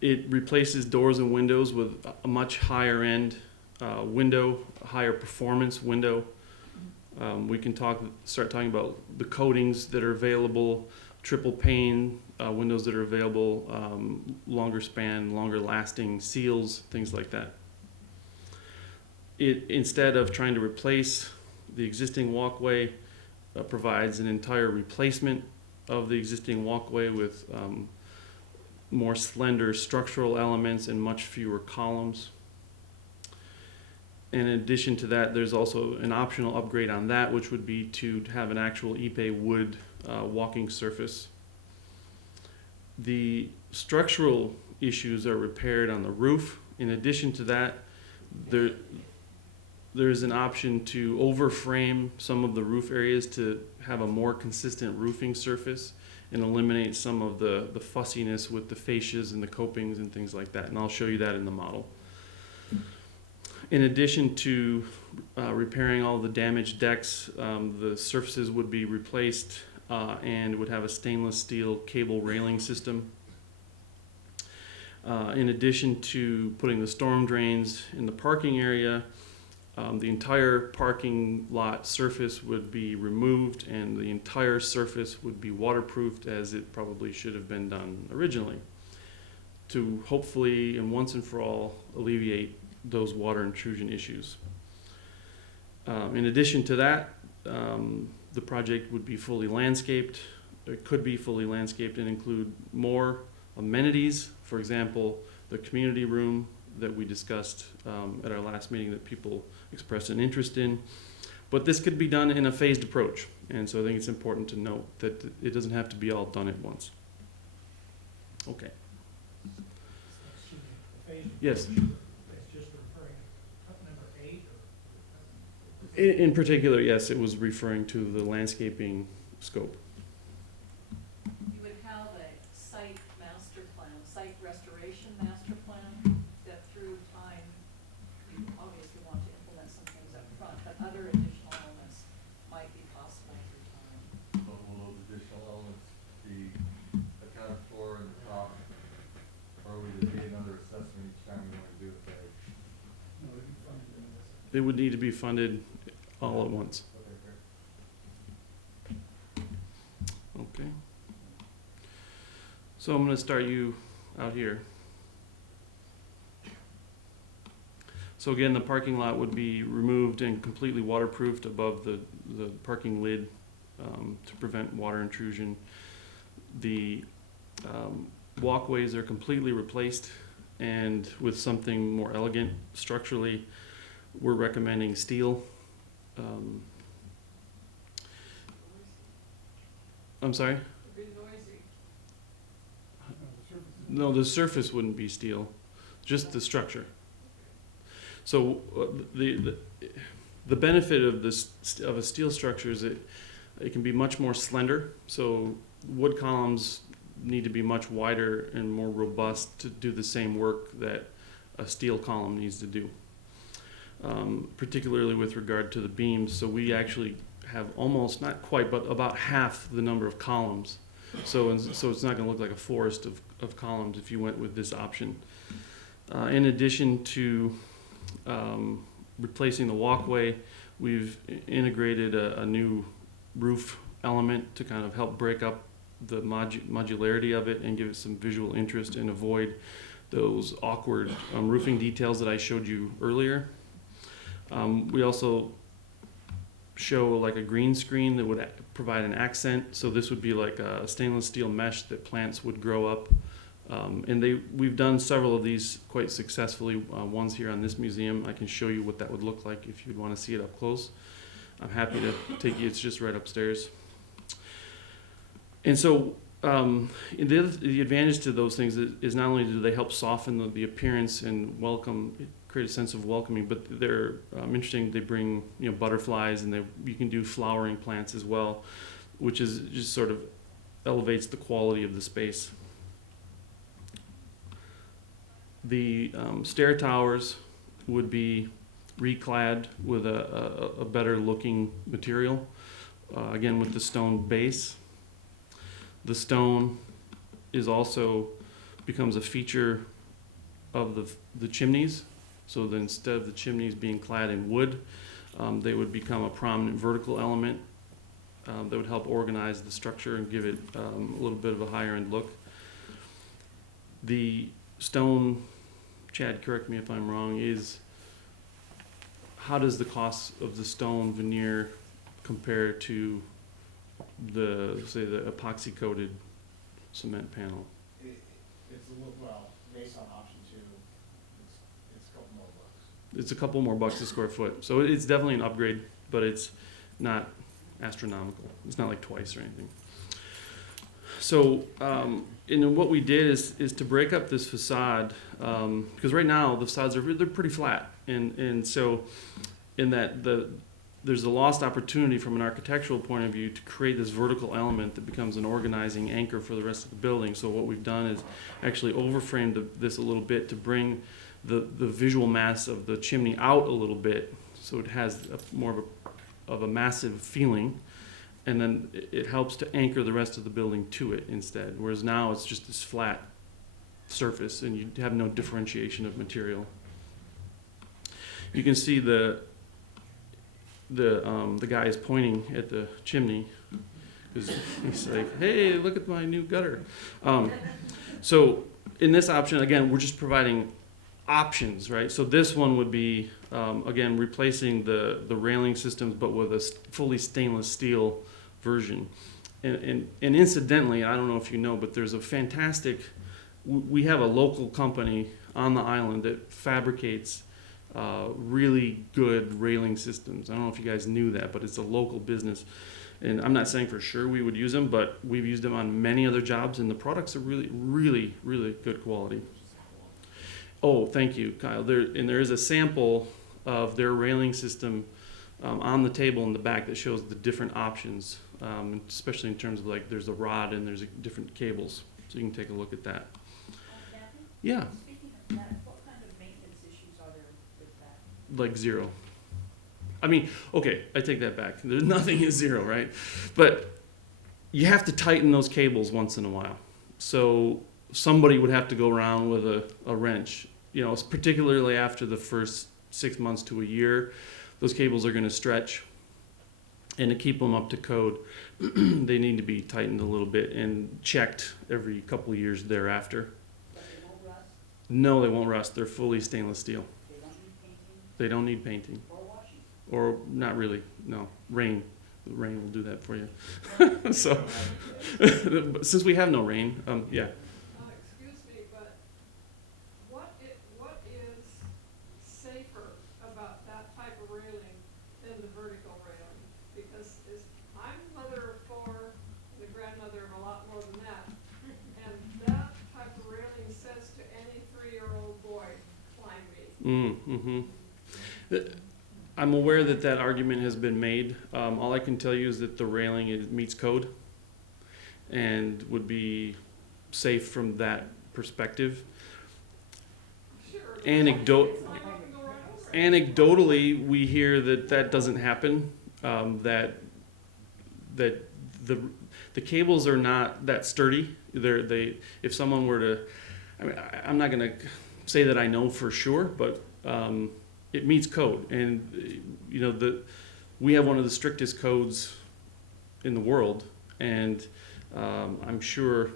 It replaces doors and windows with a much higher end window, higher performance window. We can start talking about the coatings that are available, triple pane windows that are available, longer span, longer lasting seals, things like that. It, instead of trying to replace the existing walkway, provides an entire replacement of the existing walkway with more slender structural elements and much fewer columns. And in addition to that, there's also an optional upgrade on that, which would be to have an actual Ipe wood walking surface. The structural issues are repaired on the roof. In addition to that, there's an option to overframe some of the roof areas to have a more consistent roofing surface and eliminate some of the fussiness with the fascias and the copings and things like that. And I'll show you that in the model. In addition to repairing all the damaged decks, the surfaces would be replaced and would have a stainless steel cable railing system. In addition to putting the storm drains in the parking area, the entire parking lot surface would be removed and the entire surface would be waterproofed, as it probably should have been done originally, to hopefully and once and for all alleviate those water intrusion issues. In addition to that, the project would be fully landscaped. It could be fully landscaped and include more amenities. For example, the community room that we discussed at our last meeting that people expressed an interest in. But this could be done in a phased approach. And so I think it's important to note that it doesn't have to be all done at once. Okay. Excuse me, phase Yes. approach, that's just referring to number 8 or? In particular, yes, it was referring to the landscaping scope. You would have a site master plan, site restoration master plan, that through time, you obviously want to implement some things up front, but other additional elements might be possible through time. But will those additional elements be accounted for in the top? Or will there be another assessment each time we want to do it there? They would need to be funded all at once. Okay, great. Okay. So I'm going to start you out here. So again, the parking lot would be removed and completely waterproofed above the parking lid to prevent water intrusion. The walkways are completely replaced, and with something more elegant structurally, we're recommending steel. I'm sorry? It'd be noisy. No, the surface wouldn't be steel, just the structure. So the benefit of of a steel structure is it can be much more slender. So wood columns need to be much wider and more robust to do the same work that a steel column needs to do. Particularly with regard to the beams. So we actually have almost, not quite, but about half the number of columns. So it's not going to look like a forest of columns if you went with this option. In addition to replacing the walkway, we've integrated a new roof element to kind of help break up the modularity of it and give it some visual interest and avoid those awkward roofing details that I showed you earlier. We also show like a green screen that would provide an accent. So this would be like a stainless steel mesh that plants would grow up. And we've done several of these quite successfully. One's here on this museum. I can show you what that would look like if you'd want to see it up close. I'm happy to take you. It's just right upstairs. And so the advantage to those things is not only do they help soften the appearance and create a sense of welcoming, but they're interesting. They bring butterflies, and you can do flowering plants as well, which is just sort of elevates the quality of the space. The stair towers would be reclad with a better looking material, again with the stone base. The stone is also becomes a feature of the chimneys. So that instead of the chimneys being clad in wood, they would become a prominent vertical element that would help organize the structure and give it a little bit of a higher end look. The stone, Chad, correct me if I'm wrong, is how does the cost of the stone veneer compare to the epoxy coated cement panel? It's a little, well, based on option 2, it's a couple more bucks. It's a couple more bucks a square foot. So it's definitely an upgrade, but it's not astronomical. It's not like twice or anything. So and what we did is to break up this facade, because right now the facades they're pretty flat, and so in that there's a lost opportunity from an architectural point of view to create this vertical element that becomes an organizing anchor for the rest of the building. So what we've done is actually overframed this a little bit to bring the visual mass of the chimney out a little bit, so it has more of a massive feeling, and then it helps to anchor the rest of the building to it instead. Whereas now it's just this flat surface, and you have no differentiation of material. You can see the guy is pointing at the chimney because he's like, "Hey, look at my new gutter." So in this option, again, we're just providing options, right? So this one would be again replacing the railing systems, but with a fully stainless steel version. And incidentally, I don't know if you know, but there's a fantastic. We have a local company on the island that fabricates really good railing systems. I don't know if you guys knew that, but it's a local business. And I'm not saying for sure we would use them, but we've used them on many other jobs, and the products are really, really, really good quality. Oh, thank you, Kyle. There is a sample of their railing system on the table in the back that shows the different options, especially in terms of like there's a rod and there's different cables. So you can take a look at that. Kathy, Yeah, speaking of that, what kind of maintenance issues are there with that? like zero. I mean, okay, I take that back. There's nothing is zero, right? But you have to tighten those cables once in a while. So somebody would have to go around with a wrench, particularly after the first 6 months to a year. Those cables are going to stretch, and to keep them up to code, they need to be tightened a little bit and checked every couple of years thereafter. But they won't rust, No, they won't rust. They're fully stainless steel. they don't need painting They don't need painting. or washing. Or not really, no. Rain. The rain will do that for you. So, since we have no rain, yeah. Excuse me, but what is safer about that type of railing than the vertical railing? Because I'm mother of 4, the grandmother of a lot more than that, and that type of railing Mm-hmm. I'm aware that that argument has been made. All I can tell you is that the railing meets code and would be safe from that perspective. Sure. Anecdote, Climb up and go right over it. anecdotally, we hear that that doesn't happen. That the cables are not that sturdy. If someone were to, I mean, I'm not gonna say that I know for sure, but it meets code, and you know we have one of the strictest codes in the world, and I'm sure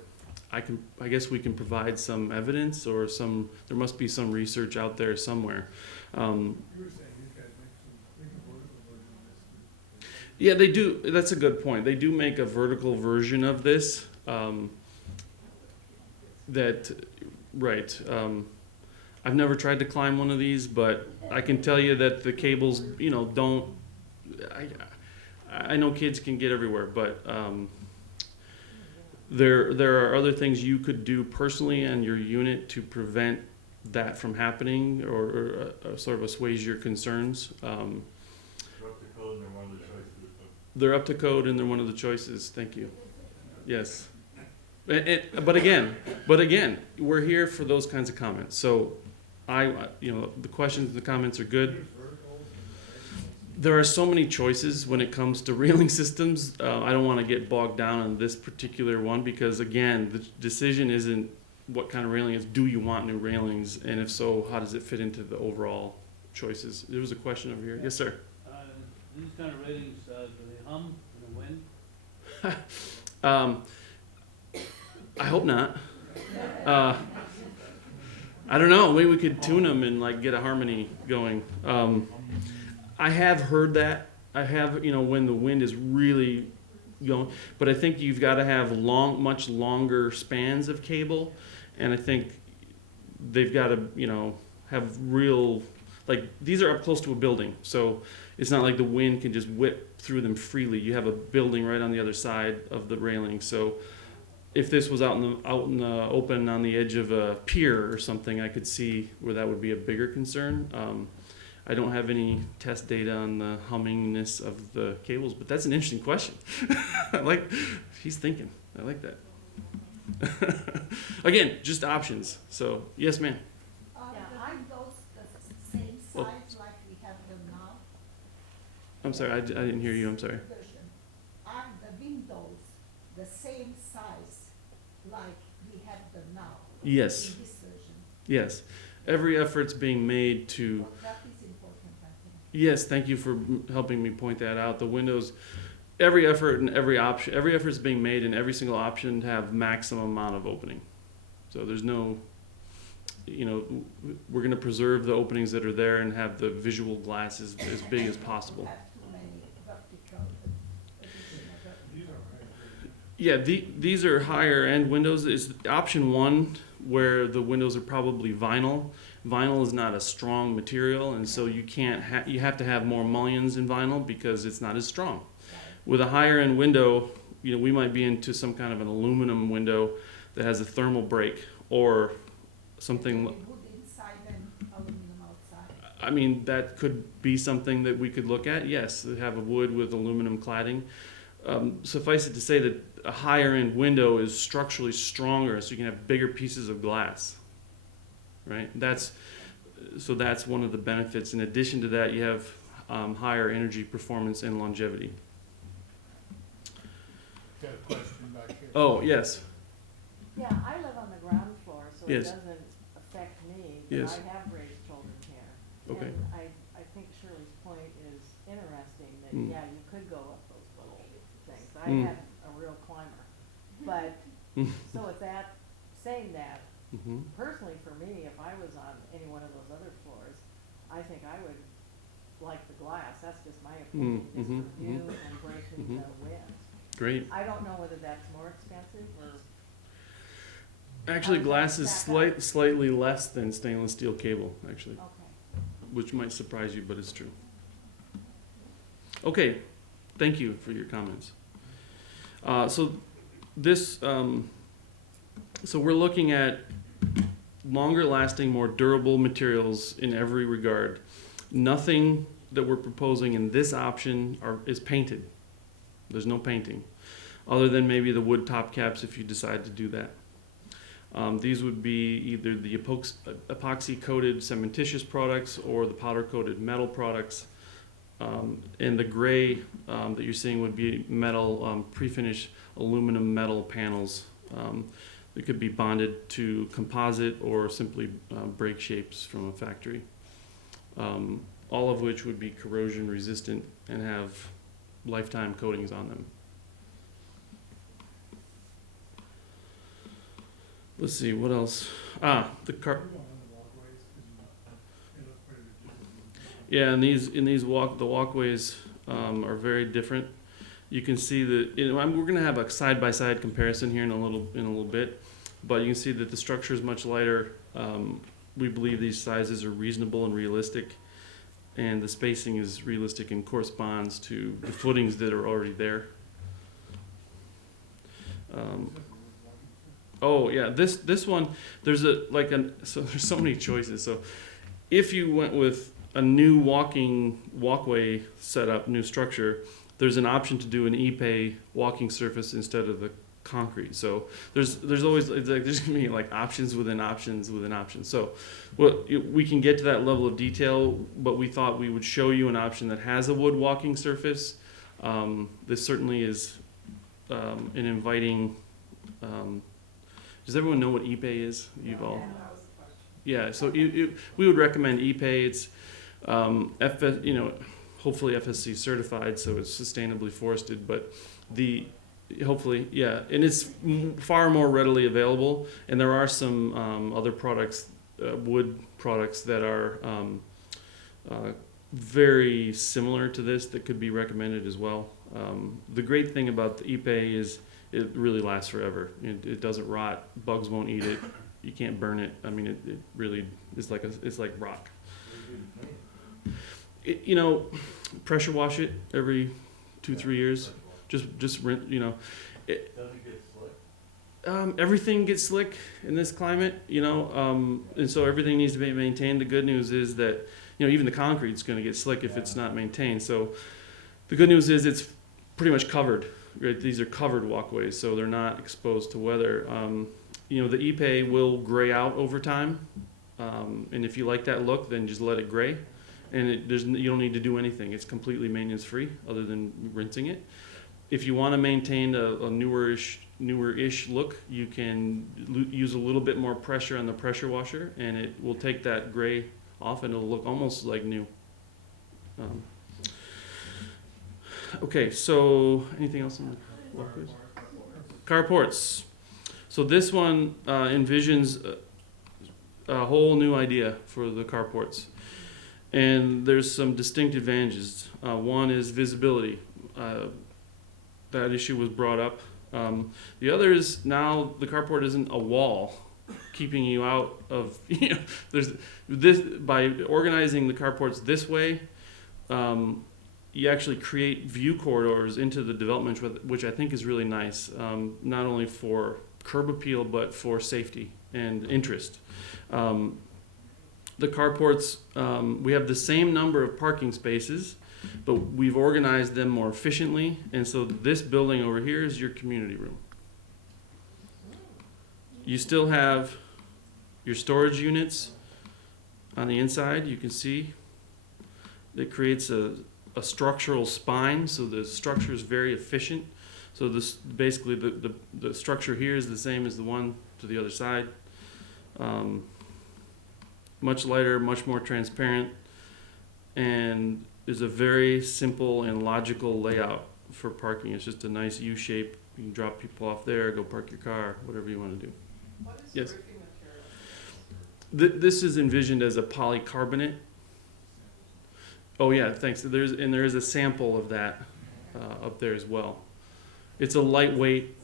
I guess we can provide some evidence or there must be some research out there somewhere. You were saying these guys make a vertical version of this. Yeah, they do. That's a good point. They do make a vertical version of this. Right. I've never tried to climb one of these, but I can tell you that the cables, you know, don't. I know kids can get everywhere, but there are other things you could do personally in your unit to prevent that from happening or sort of assuage your concerns. They're up to code and they're one of the choices. Thank you. Yes. But again, we're here for those kinds of comments. So the questions and the comments are good. There are so many choices when it comes to railing systems. I don't want to get bogged down on this particular one because again, the decision isn't what kind of railing is. Do you want new railings? And if so, how does it fit into the overall choices? There was a question over here. Yes, sir. These kind of railings, do they hum in the wind? I hope not. I don't know. Maybe we could tune them and like get a harmony going. I have heard that. I have, when the wind is really going, but I think you've got to have much longer spans of cable, and I think they've got to, have real, like these are up close to a building, so it's not like the wind can just whip through them freely. You have a building right on the other side of the railing, so if this was out in the open on the edge of a pier or something, I could see where that would be a bigger concern. I don't have any test data on the hummingness of the cables, but that's an interesting question. He's thinking. I like that. Again, just options. So, yes, ma'am. Aren't those the same size like we have them now? I'm sorry, I didn't hear you. I'm sorry. Aren't the windows the same size like we have them now? Yes. In this version? Yes. Every effort's being made to. Well, that is important, I think. Yes, thank you for helping me point that out. The windows, every effort and every effort's being made in every single option to have maximum amount of opening. So there's no, we're going to preserve the openings that are there and have the visual glass as big as possible. Yeah, these are higher end windows. Is option one where the windows are probably vinyl. Vinyl is not a strong material, and so you can't. You have to have more mullions in vinyl because it's not as strong. With a higher end window, we might be into some kind of an aluminum window that has a thermal break or something. Wood inside and aluminum outside. I mean, that could be something that we could look at. Yes, they have a wood with aluminum cladding. Suffice it to say that a higher end window is structurally stronger, so you can have bigger pieces of glass, right? That's one of the benefits. In addition to that, you have higher energy performance and longevity. Got a question back here. Oh, yes. Yeah, I live on the ground floor, so Yes. it doesn't affect me, but Yes. I have raised children here. Okay. And I think Shirley's point is interesting, that, yeah, you could go up those little things. I had a real climber. But, so with that, saying that, personally for me, if I was on any one of those other floors, I think I would like the glass. That's just my opinion, just for view and breaking the wind. Great. I don't know whether that's more expensive or. Actually, glass is slightly less than stainless steel cable, actually. Okay. Which might surprise you, but it's true. Okay, thank you for your comments. So we're looking at longer lasting, more durable materials in every regard. Nothing that we're proposing in this option is painted. There's no painting, other than maybe the wood top caps if you decide to do that. These would be either the epoxy coated cementitious products or the powder coated metal products. And the gray that you're seeing would be metal, pre-finished aluminum metal panels. That could be bonded to composite or simply break shapes from a factory. All of which would be corrosion resistant and have lifetime coatings on them. Let's see, what else? The car. Yeah, and the walkways are very different. You can see that we're going to have a side-by-side comparison here in a little bit, but you can see that the structure is much lighter. We believe these sizes are reasonable and realistic, and the spacing is realistic and corresponds to the footings that are already there. Oh yeah, this one there's so many choices. So if you went with a new walkway setup, new structure, there's an option to do an epay walking surface instead of the concrete. So there's always there's gonna be like options within options within options. So we can get to that level of detail, but we thought we would show you an option that has a wood walking surface. This certainly is an inviting. Does everyone know what epay is? You've all. Yeah. So we would recommend epay. It's hopefully FSC certified, so it's sustainably forested, but hopefully, yeah, and it's far more readily available, and there are some other products, wood products that are very similar to this that could be recommended as well. The great thing about the epay is it really lasts forever. It doesn't rot, bugs won't eat it, you can't burn it. I mean, it really is it's like rock. Pressure wash it every 2-3 years. Just rinse. Does it get slick? Everything gets slick in this climate. And so everything needs to be maintained. The good news is that even the concrete's going to get slick if it's not maintained. So the good news is it's pretty much covered. Right? These are covered walkways, so they're not exposed to weather. The epay will gray out over time, and if you like that look, then just let it gray. And you don't need to do anything. It's completely maintenance free other than rinsing it. If you want to maintain a newer-ish look, you can use a little bit more pressure on the pressure washer, and it will take that gray off, and it'll look almost like new. Okay, so anything else on the walkways? Carports. So this one envisions a whole new idea for the carports. And there's some distinct advantages. One is visibility. That issue was brought up. The other is now the carport isn't a wall keeping you out of, there's this, by organizing the carports this way, you actually create view corridors into the development, which I think is really nice, not only for curb appeal, but for safety and interest. The carports, we have the same number of parking spaces, but we've organized them more efficiently. And so this building over here is your community room. You still have your storage units on the inside. You can see it creates a structural spine, so the structure is very efficient. So this basically the structure here is the same as the one to the other side. Much lighter, much more transparent, and is a very simple and logical layout for parking. It's just a nice U shape. You can drop people off there, go park your car, whatever you want to do. What is Yes? the roofing material? This is envisioned as a polycarbonate. Oh yeah, thanks. There is a sample of that up there as well. It's a lightweight,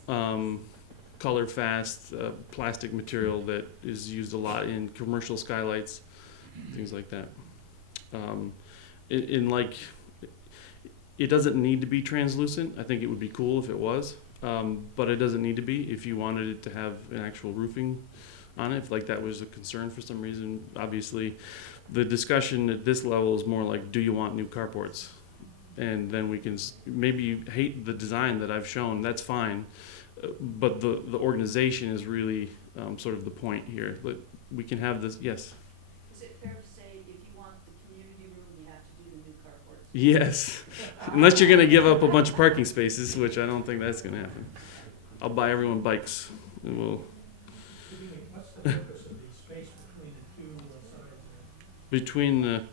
color fast plastic material that is used a lot in commercial skylights, things like that. It doesn't need to be translucent. I think it would be cool if it was, but it doesn't need to be. If you wanted it to have an actual roofing on it, if like that was a concern for some reason. Obviously, the discussion at this level is more like, do you want new carports? And then we can, maybe you hate the design that I've shown, that's fine. But the organization is really sort of the point here. We can have this, yes? Is it fair to say if you want the community room, you have to do the new carports? Yes, unless you're gonna give up a bunch of parking spaces, which I don't think that's gonna happen. I'll buy everyone bikes, and we'll, What's the purpose of the space between the two sides? between the,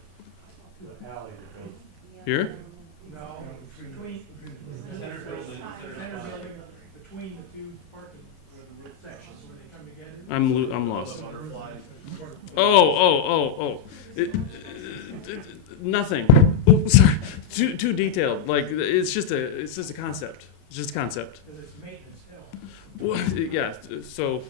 The alley that goes. here? No, between, Center building, center building, between the two parking sections when they come together. I'm lost. The butterfly. Oh. Nothing. Oh, sorry. Too detailed. Like it's just a concept. It's just a concept. Because it's maintenance still. What? Yeah. So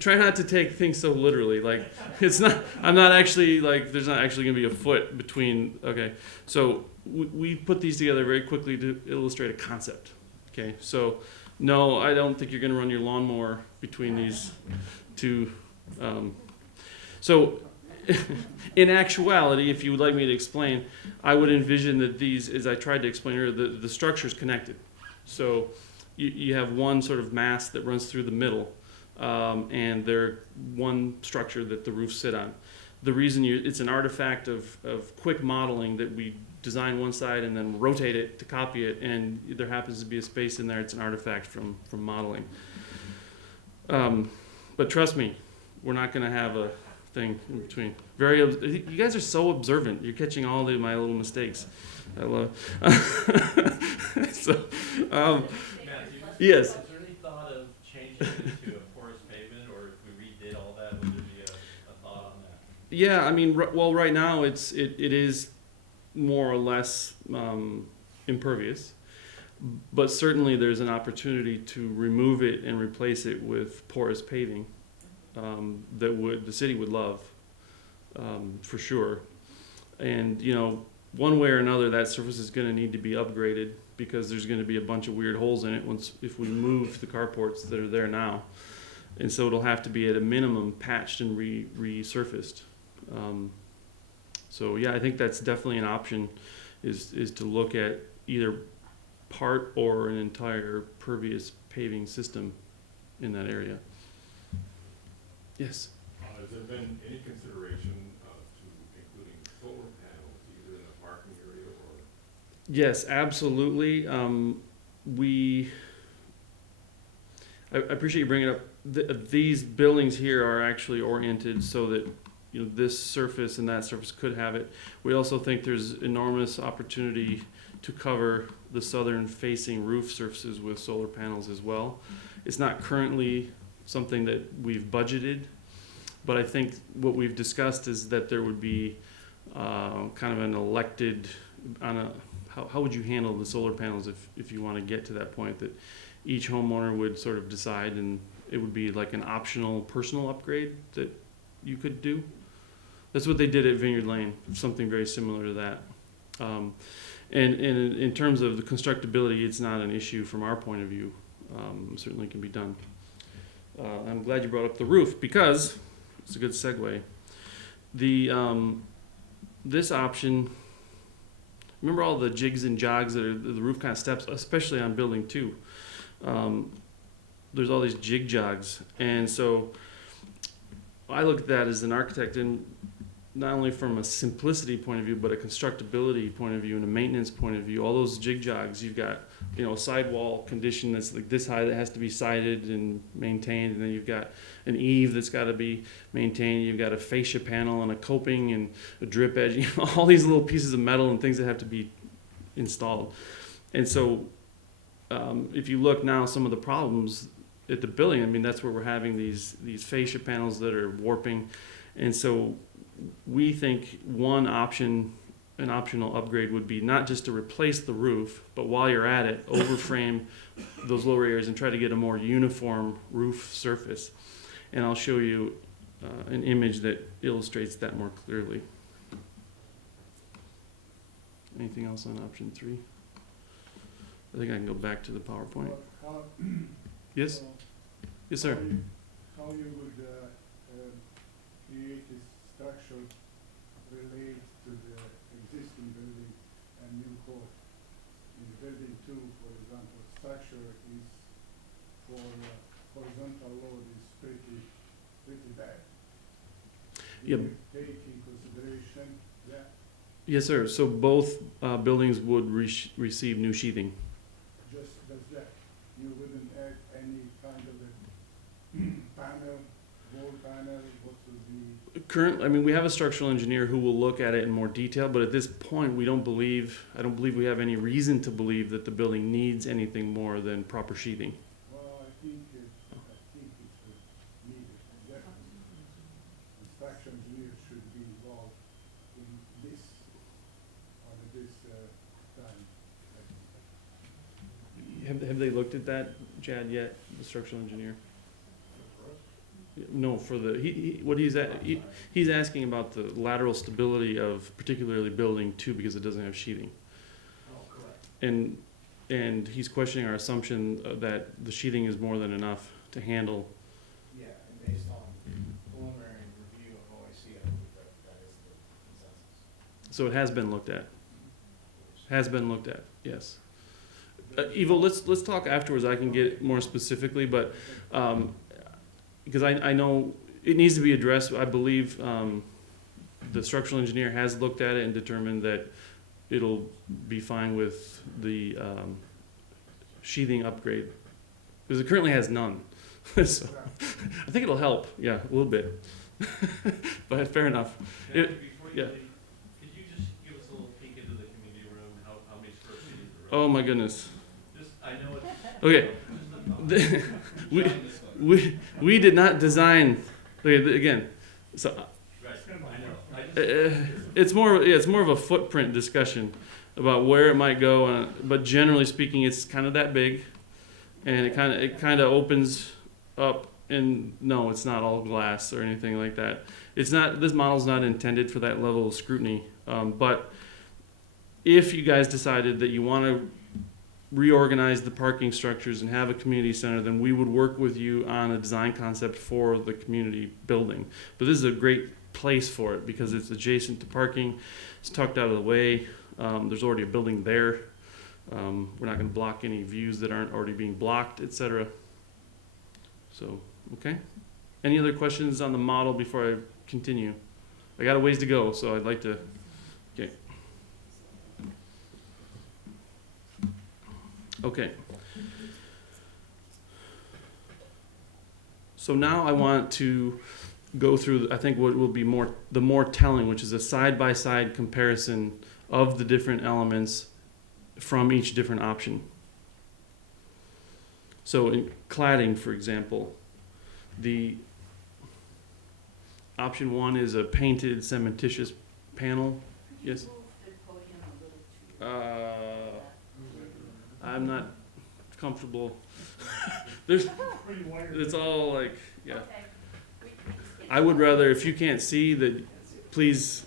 try not to take things so literally. Like it's not. I'm not actually like. There's not actually gonna be a foot between. Okay. So we put these together very quickly to illustrate a concept. Okay. So no, I don't think you're gonna run your lawnmower between these two. So in actuality, if you would like me to explain, I would envision that these, as I tried to explain earlier, the structure is connected. So you have one sort of mast that runs through the middle, and they're one structure that the roofs sit on. The reason it's an artifact of quick modeling that we design one side and then rotate it to copy it, and there happens to be a space in there. It's an artifact from modeling. But trust me, we're not going to have a thing in between. You guys are so observant. You're catching all my little mistakes. I love. So, Matthew, yes. is there any thought of changing it to a porous pavement, or if we redid all that, would there be a thought on that? Yeah, I mean, well, right now it is more or less impervious, but certainly there's an opportunity to remove it and replace it with porous paving. That the city would love, for sure. And one way or another, that surface is going to need to be upgraded because there's going to be a bunch of weird holes in it if we move the carports that are there now, and so it'll have to be at a minimum patched and resurfaced. So yeah, I think that's definitely an option, is to look at either part or an entire pervious paving system in that area. Yes. Has there been any consideration to including solar panels either in the parking area or? Yes, absolutely. I appreciate you bringing it up. These buildings here are actually oriented so that this surface and that surface could have it. We also think there's enormous opportunity to cover the southern facing roof surfaces with solar panels as well. It's not currently something that we've budgeted, but I think what we've discussed is that there would be kind of an elected, how would you handle the solar panels if you want to get to that point, that each homeowner would sort of decide, and it would be like an optional personal upgrade that you could do. That's what they did at Vineyard Lane, something very similar to that. And in terms of the constructability, it's not an issue from our point of view. Certainly can be done. I'm glad you brought up the roof, because it's a good segue. This option, remember all the jigs and jogs that the roof kind of steps, especially on building 2. There's all these jig jogs, and so I look at that as an architect, and not only from a simplicity point of view, but a constructability point of view and a maintenance point of view. All those jig jogs, you've got sidewall condition that's like this high that has to be sided and maintained, and then you've got an eave that's got to be maintained. You've got a fascia panel and a coping and a drip edge. All these little pieces of metal and things that have to be installed. And so, if you look now, some of the problems at the building, I mean, that's where we're having these fascia panels that are warping, and so we think an optional upgrade would be not just to replace the roof, but while you're at it, overframe those lower areas and try to get a more uniform roof surface. And I'll show you an image that illustrates that more clearly. Anything else on option 3? I think I can go back to the PowerPoint. Yes? Yes, sir. how you would, create this structure relate to the existing building and new code. In building two, for example, structure is for horizontal load is pretty bad. Do Yep. you take in consideration that? Yes, sir. So both buildings would receive new sheathing. Just that, you wouldn't add any kind of a panel, wall panel, what would be? I mean, we have a structural engineer who will look at it in more detail, but at this point, I don't believe we have any reason to believe that the building needs anything more than proper sheathing. Well, I think it's needed, definitely. The structural engineer should be involved in this, on this, time. Have they looked at that, Chad, yet, the structural engineer? No, for the, he's asking about the lateral stability of particularly building two because it doesn't have sheathing. Oh, correct. And he's questioning our assumption that the sheathing is more than enough to handle. Yeah, and based on preliminary review of OIC, I believe that is the consensus. So it has been looked at. Has been looked at, yes. Ivo, let's talk afterwards. I can get more specifically, but because I know it needs to be addressed. I believe the structural engineer has looked at it and determined that it'll be fine with the sheathing upgrade because it currently has none. So I think it'll help. Yeah, a little bit. But fair enough. Before you Yeah. leave, could you just give us a little peek into the community room, how many square feet is the room? Oh my goodness. Just, I know it's. Okay. We did not design. Okay, again, so Right, I know, it's more of a footprint discussion about where it might go. But generally speaking, it's kind of that big, and it kind of opens up. And no, it's not all glass or anything like that. It's not. This model's not intended for that level of scrutiny. But if you guys decided that you want to reorganize the parking structures and have a community center, then we would work with you on a design concept for the community building. But this is a great place for it because it's adjacent to parking. It's tucked out of the way. There's already a building there. We're not going to block any views that aren't already being blocked, etc. So, okay. Any other questions on the model before I continue? I got a ways to go, so I'd like to. Okay. Okay. So now I want to go through, I think, what will be the more telling, which is a side-by-side comparison of the different elements from each different option. So in cladding, for example, the option one is a painted cementitious panel. Yes? I'm not comfortable. It's all like, yeah. I would rather, if you can't see, that please.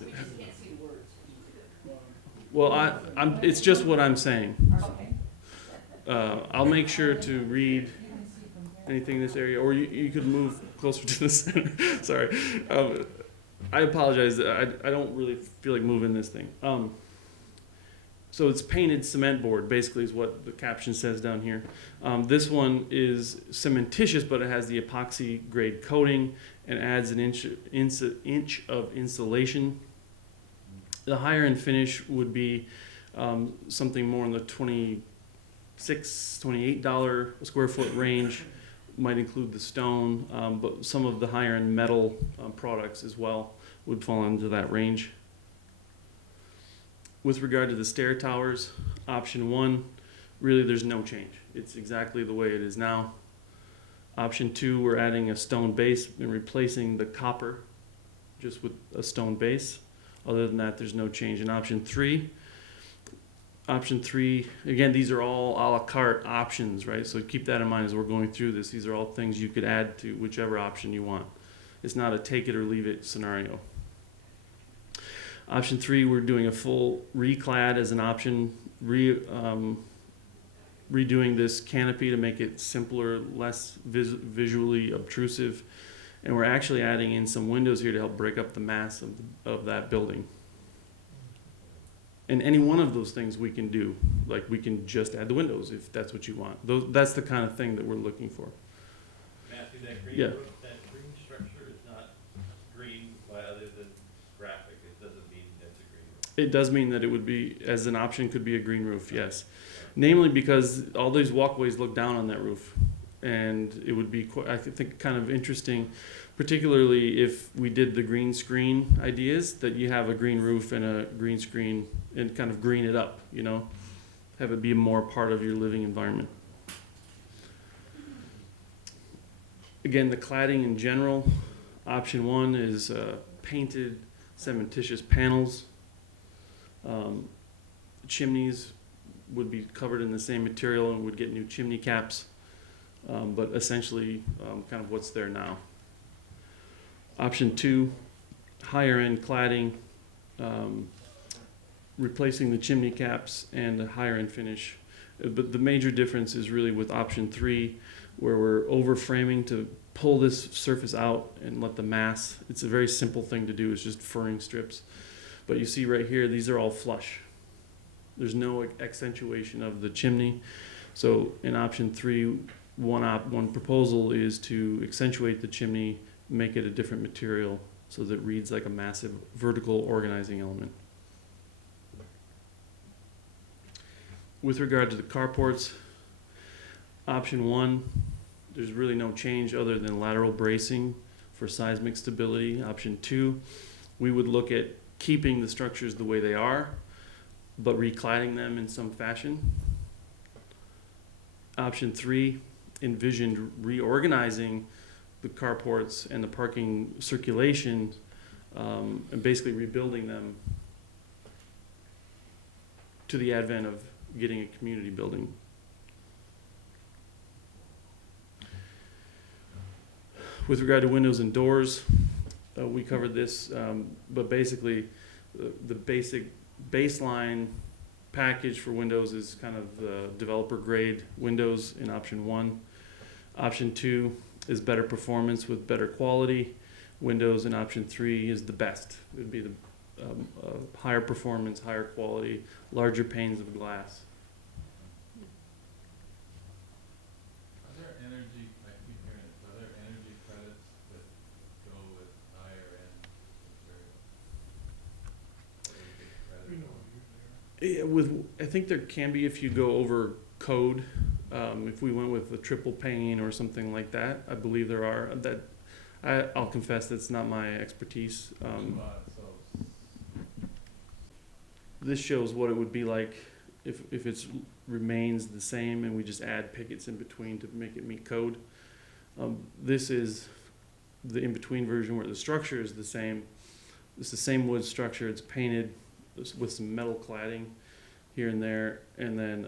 Well, it's just what I'm saying. I'll make sure to read anything in this area, or you could move closer to the center. Sorry. I apologize. I don't really feel like moving this thing. So it's painted cement board, basically, is what the caption says down here. This one is cementitious, but it has the epoxy grade coating and adds an inch of insulation. The higher end finish would be something more in the $26, $28 a square foot range. Might include the stone, but some of the higher end metal products as well would fall into that range. With regard to the stair towers, option one, really there's no change. It's exactly the way it is now. Option two, we're adding a stone base and replacing the copper just with a stone base. Other than that, there's no change. In option three, again, these are all a la carte options, right? So keep that in mind as we're going through this. These are all things you could add to whichever option you want. It's not a take it or leave it scenario. Option three, we're doing a full reclad as an option. redoing this canopy to make it simpler, less visually obtrusive. And we're actually adding in some windows here to help break up the mass of that building. And any one of those things we can do. Like, we can just add the windows if that's what you want. That's the kind of thing that we're looking for. Matthew, that green Yeah. roof, that green structure is not green by other than graphic. It doesn't mean that's a green roof. It does mean that it would be, as an option, could be a green roof, yes. Namely because all these walkways look down on that roof. And it would be, I think, kind of interesting, particularly if we did the green screen ideas, that you have a green roof and a green screen and kind of green it up, you know? Have it be more part of your living environment. Again, the cladding in general, option 1 is painted cementitious panels. Chimneys would be covered in the same material and would get new chimney caps. But essentially kind of what's there now. Option 2, higher end cladding, replacing the chimney caps and a higher end finish. But the major difference is really with option 3, where we're over framing to pull this surface out and let the mass, it's a very simple thing to do, it's just furring strips. But you see right here, these are all flush. There's no accentuation of the chimney. So in option 3, one proposal is to accentuate the chimney, make it a different material so that it reads like a massive vertical organizing element. With regard to the carports, option 1, there's really no change other than lateral bracing for seismic stability. Option 2, we would look at keeping the structures the way they are, but recladding them in some fashion. Option 3, envisioned reorganizing the carports and the parking circulation and basically rebuilding them to the advent of getting a community building. With regard to windows and doors, we covered this, but basically the basic baseline package for windows is kind of the developer grade windows in option 1. Option 2 is better performance with better quality windows, and option 3 is the best. It would be the higher performance, higher quality, larger panes of glass. Are there energy, I keep hearing this, are there energy credits that go with higher end material? I think there can be if you go over code. If we went with a triple pane or something like that, I believe there are. I'll confess that's not my expertise. This shows what it would be like if it remains the same and we just add pickets in between to make it meet code. This is the in-between version where the structure is the same. It's the same wood structure. It's painted with some metal cladding here and there, and then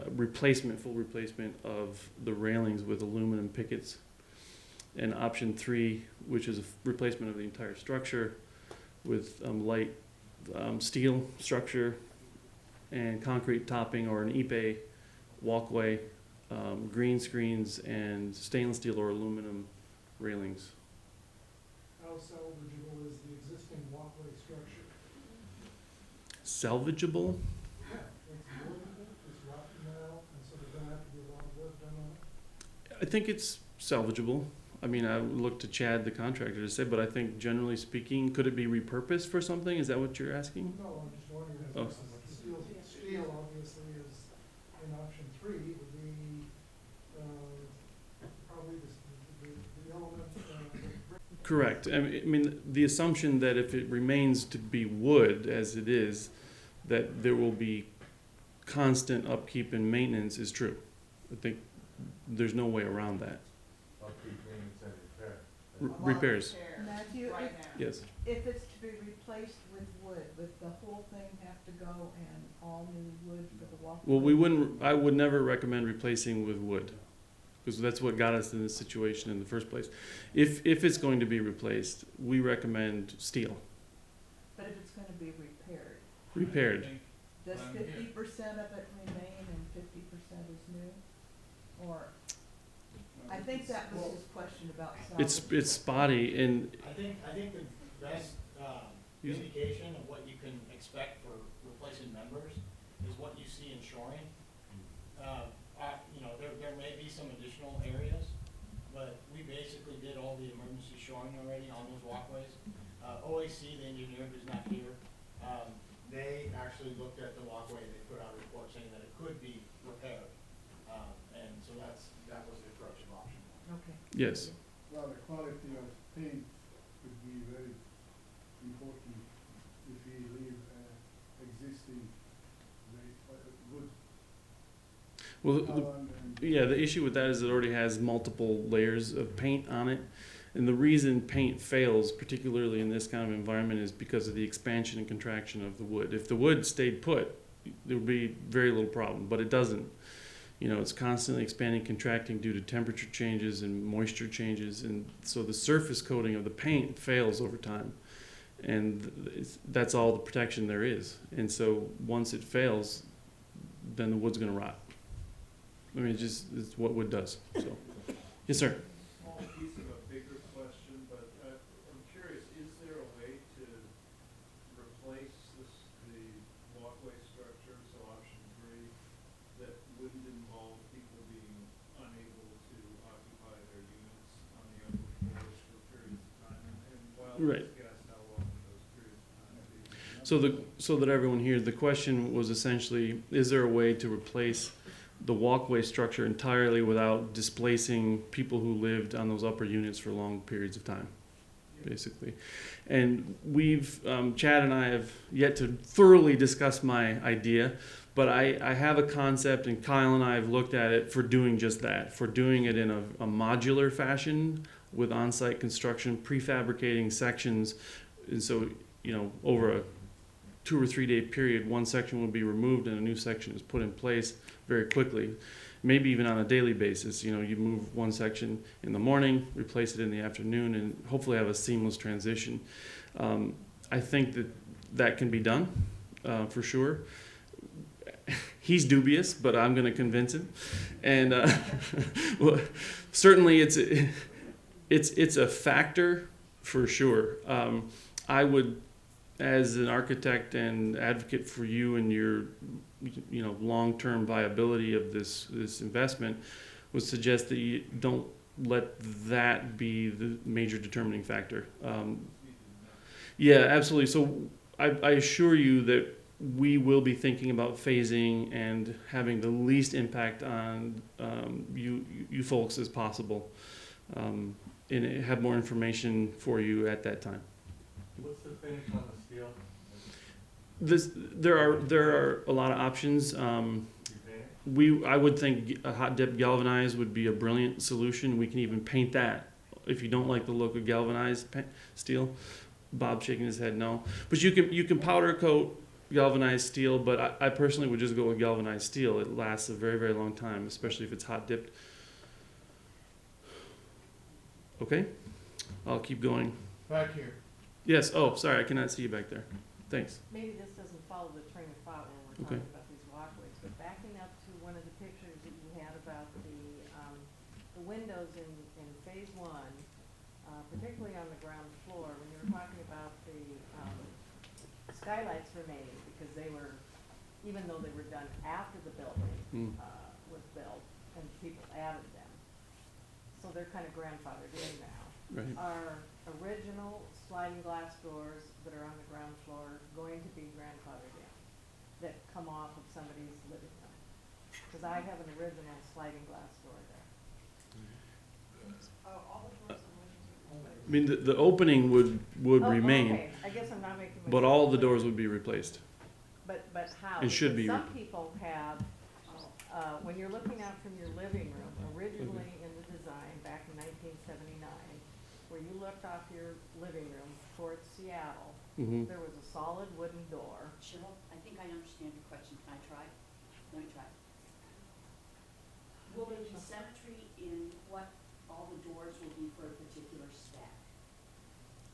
full replacement of the railings with aluminum pickets. And option 3, which is a replacement of the entire structure with light steel structure and concrete topping or an ipe walkway, green screens, and stainless steel or aluminum railings. How salvageable is the existing walkway structure? Salvageable? Yeah, it's wood, it's rotten now, and so there's gonna have to be a lot of work done on it. I think it's salvageable. I mean, I would look to Chad, the contractor, to say, but I think generally speaking, could it be repurposed for something? Is that what you're asking? No, I'm just wondering, Oh. steel obviously is in option 3, would be, probably the element, Correct. I mean, the assumption that if it remains to be wood as it is, that there will be constant upkeep and maintenance is true. I think there's no way around that. Upkeep, maintenance, and repair. Repairs. Matthew, Right if, now. Yes. if it's to be replaced with wood, would the whole thing have to go and all new wood for the walkway? Well, I would never recommend replacing with wood, because that's what got us in this situation in the first place. If it's going to be replaced, we recommend steel, But if it's gonna be repaired, repaired. I think does I'm here. 50% of it remain and 50% is new? Or, I think that was his question about It's salvage. spotty, and I think the best, indication of what you can expect for replacing members is what you see in shoring. There may be some additional areas, but we basically did all the emergency shoring already on those walkways. OAC, the engineer who's not here, they actually looked at the walkway, they put out a report saying that it could be repaired. And so that was the correction option. Okay. yes. Well, the quality of paint would be very important if we leave existing wood Well, column and yeah, the issue with that is it already has multiple layers of paint on it. And the reason paint fails, particularly in this kind of environment, is because of the expansion and contraction of the wood. If the wood stayed put, there would be very little problem, but it doesn't. You know, it's constantly expanding, contracting due to temperature changes and moisture changes, and so the surface coating of the paint fails over time. And that's all the protection there is. And so once it fails, then the wood's gonna rot. I mean, it's what wood does, so. Yes, sir? Small piece of a bigger question, but I'm curious, is there a way to replace the walkway structure, so option 3, that wouldn't involve people being unable to occupy their units on the upper floors for periods of time? And while Right. guess how long those periods of time would be? So that everyone hears, the question was essentially, is there a way to replace the walkway structure entirely without displacing people who lived on those upper units for long periods of time, basically? And Chad and I have yet to thoroughly discuss my idea, but I have a concept, and Kyle and I have looked at it for doing just that, for doing it in a modular fashion with on-site construction, prefabricating sections. And so, you know, over a 2 or 3 day period, one section will be removed and a new section is put in place very quickly, maybe even on a daily basis. You know, you move one section in the morning, replace it in the afternoon, and hopefully have a seamless transition. I think that can be done, for sure. He's dubious, but I'm going to convince him. And well, certainly it's a factor for sure. I would, as an architect and advocate for you and your long-term viability of this investment, would suggest that you don't let that be the major determining factor. Yeah, absolutely. So I assure you that we will be thinking about phasing and having the least impact on you folks as possible, and have more information for you at that time. What's the finish on the steel? There are a lot of options. I would think a hot dip galvanized would be a brilliant solution. We can even paint that if you don't like the look of galvanized steel. Bob's shaking his head no, but you can powder coat galvanized steel. But I personally would just go with galvanized steel. It lasts a very, very long time, especially if it's hot dipped. Okay, I'll keep going. Back here. Yes. Oh, sorry, I cannot see you back there. Thanks. Maybe this doesn't follow the train of thought when we're Okay. talking about these walkways, but backing up to one of the pictures that you had about the windows in phase 1, particularly on the ground floor, when you were talking about the skylights remaining, because they were, even though they were done after the building was built and people added them, so they're kind of grandfathered in now. Right. Are original sliding glass doors that are on the ground floor going to be grandfathered in, that come off of somebody's living room? Because I have an original sliding glass door there. All the doors and windows. I mean, the opening would Oh, remain, okay, I guess I'm not making myself but all the clear. doors would be replaced. But how? It should Because be. some people have, when you're looking out from your living room, originally in the design back in 1979, where you looked off your living room towards Seattle, Mhm. there was a solid wooden door. Cheryl, I think I understand your question. Can I try? Let me try. Will there be symmetry in what all the doors will be for a particular stack?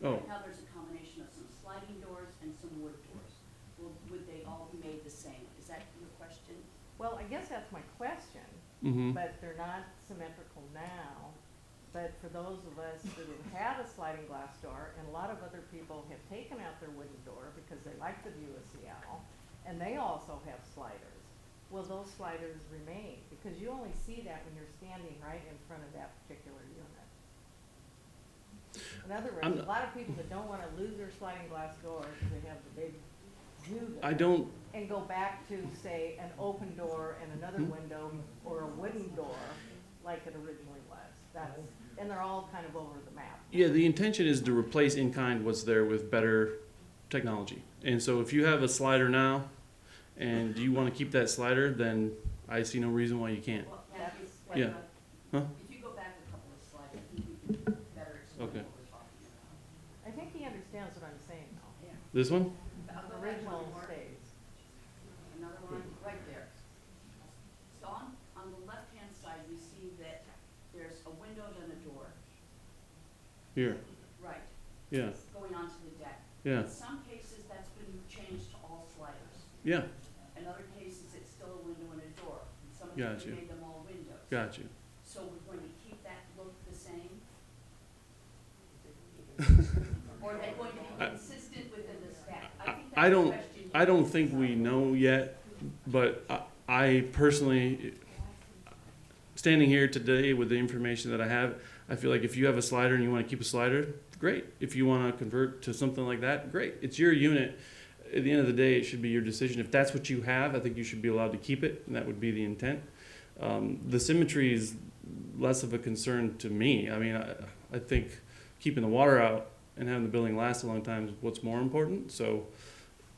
Oh, Right now, there's a combination of some sliding doors and some wood doors. Would they all be made the same? Is that your question? Well, I guess that's my question. Mm-hmm. but they're not symmetrical now. But for those of us that have had a sliding glass door, and a lot of other people have taken out their wooden door because they like the view of Seattle, and they also have sliders. Will those sliders remain? Because you only see that when you're standing right in front of that particular unit. In other words, a lot of people that don't wanna lose their sliding glass door, because they have the big view I there, don't, and go back to, say, an open door and another window, or a wooden door, like it originally was. That's, and they're all kind of over the map. yeah, the intention is to replace in kind what's there with better technology. And so if you have a slider now and you want to keep that slider, then I see no reason why you can't. Well, That's like, Yeah. Huh? if you go back a couple of slides, I think we can better explain Okay. what we're talking about. I think he understands what I'm saying though. This one? The Original stays. Another one, right there. So on the left-hand side, we see that there's a window and a door. Here. Right. Yeah. Going onto the deck. Yeah. In some cases, that's been changed to all sliders. Yeah. In other cases, it's still a window and a door. In some of Gotcha. them, we made them all windows. Got you. So we're going to keep that look the same? Or are they going to be consistent within the stack? I think I that's the don't, question. I don't think we know yet, but I personally, standing here today with the information that I have, I feel like if you have a slider and you want to keep a slider, great. If you want to convert to something like that, great. It's your unit. At the end of the day, it should be your decision. If that's what you have, I think you should be allowed to keep it, and that would be the intent. The symmetry is less of a concern to me. I mean, I think keeping the water out and having the building last a long time is what's more important. So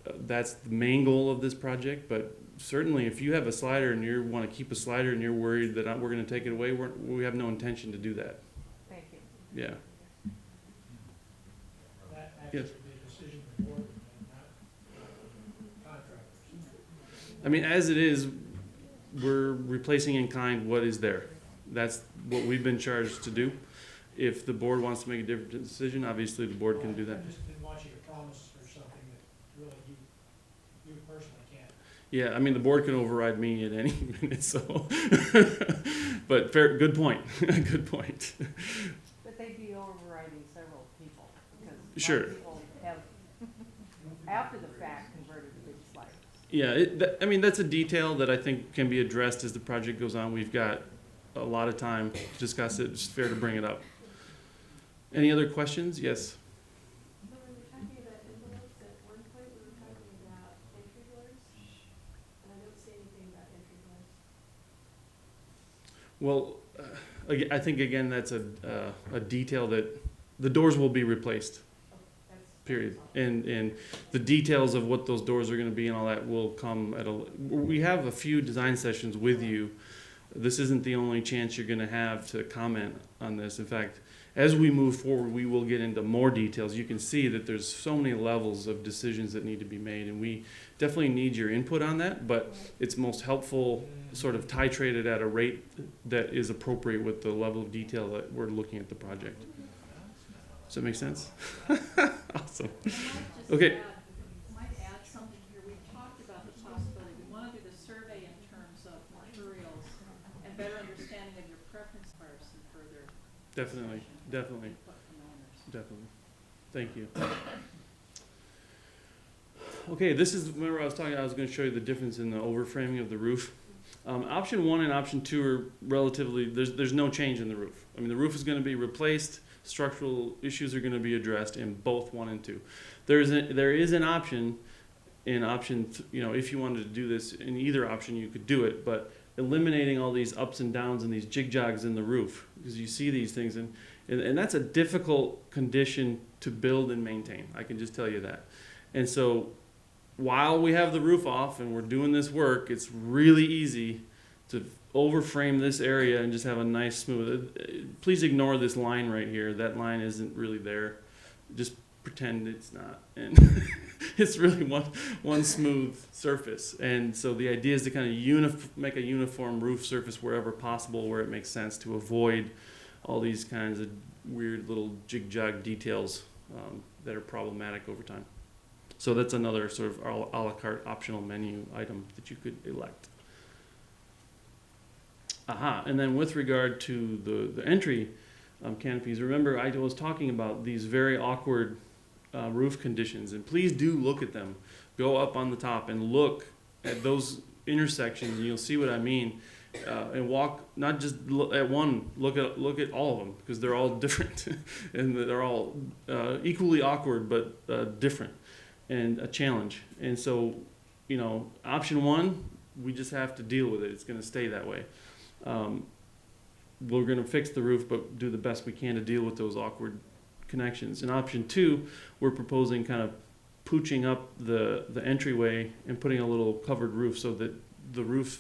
that's the main goal of this project. But certainly, if you have a slider and you want to keep a slider and you're worried that we're going to take it away, we have no intention to do that. Thank you. Yeah. That actually Yes. would be a decision of the board and not contractors. I mean, as it is, we're replacing in kind what is there. That's what we've been charged to do. If the board wants to make a different decision, obviously the board can do that. I just didn't want you to promise or something that really you personally can't. Yeah, I mean, the board can override me at any minute, so. But fair, good point, good point. But they'd be overriding several people, because a Sure. lot of people have, after the fact, converted to big sliders. Yeah, I mean, that's a detail that I think can be addressed as the project goes on. We've got a lot of time to discuss it. It's fair to bring it up. Any other questions? Yes. So when we're talking about envelopes, at one point we were talking about entry doors, and I don't see anything about entry doors. Well, I think again, that's a detail that the doors will be replaced. Period. And the details of what those doors are going to be and all that will come at we have a few design sessions with you. This isn't the only chance you're going to have to comment on this. In fact, as we move forward, we will get into more details. You can see that there's so many levels of decisions that need to be made, and we definitely need your input on that, but it's most helpful sort of titrated at a rate that is appropriate with the level of detail that we're looking at the project. Does that make sense? Awesome. Okay. Might add something here. We talked about the possibility, we want to do the survey in terms of materials and better understanding of your preference first and further. Definitely, discussion, definitely, input from owners. definitely. Thank you. Okay, this is, remember I was going to show you the difference in the overframing of the roof. Option 1 and option 2 are relatively, there's no change in the roof. I mean, the roof is going to be replaced, structural issues are going to be addressed in both 1 and 2. There is an option, if you wanted to do this, in either option you could do it, but eliminating all these ups and downs and these jig jogs in the roof, because you see these things, and that's a difficult condition to build and maintain. I can just tell you that. And so while we have the roof off and we're doing this work, it's really easy to overframe this area and just have a nice smooth. Please ignore this line right here. That line isn't really there. Just pretend it's not. And it's really one smooth surface. And so the idea is to kind of make a uniform roof surface wherever possible, where it makes sense, to avoid all these kinds of weird little jig-jog details that are problematic over time. So that's another sort of a la carte optional menu item that you could elect. Aha, and then with regard to the entry canopies, remember I was talking about these very awkward roof conditions, and please do look at them. Go up on the top and look at those intersections, and you'll see what I mean. And walk, not just look at one, look at all of them, because they're all different, and they're all equally awkward, but different, and a challenge. And so, you know, option one, we just have to deal with it. It's going to stay that way. We're going to fix the roof, but do the best we can to deal with those awkward connections. In option two, we're proposing kind of pooching up the entryway and putting a little covered roof so that the roofs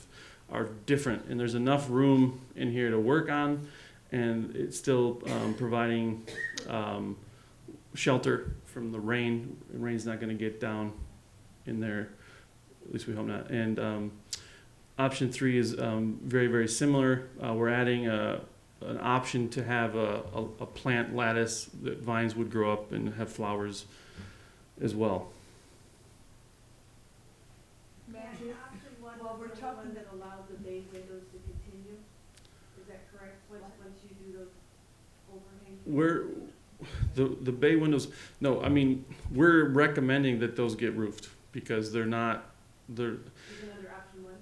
are different, and there's enough room in here to work on, and it's still providing shelter from the rain. The rain's not going to get down in there, at least we hope not. And option three is very, very similar. We're adding an option to have a plant lattice that vines would grow up and have flowers as well. Maggie, while we're talking, that allows the bay windows to continue, is that correct, once you do those overhangs? We're, the bay windows, no, I mean, we're recommending that those get roofed, because they're not, they're, Is another option one?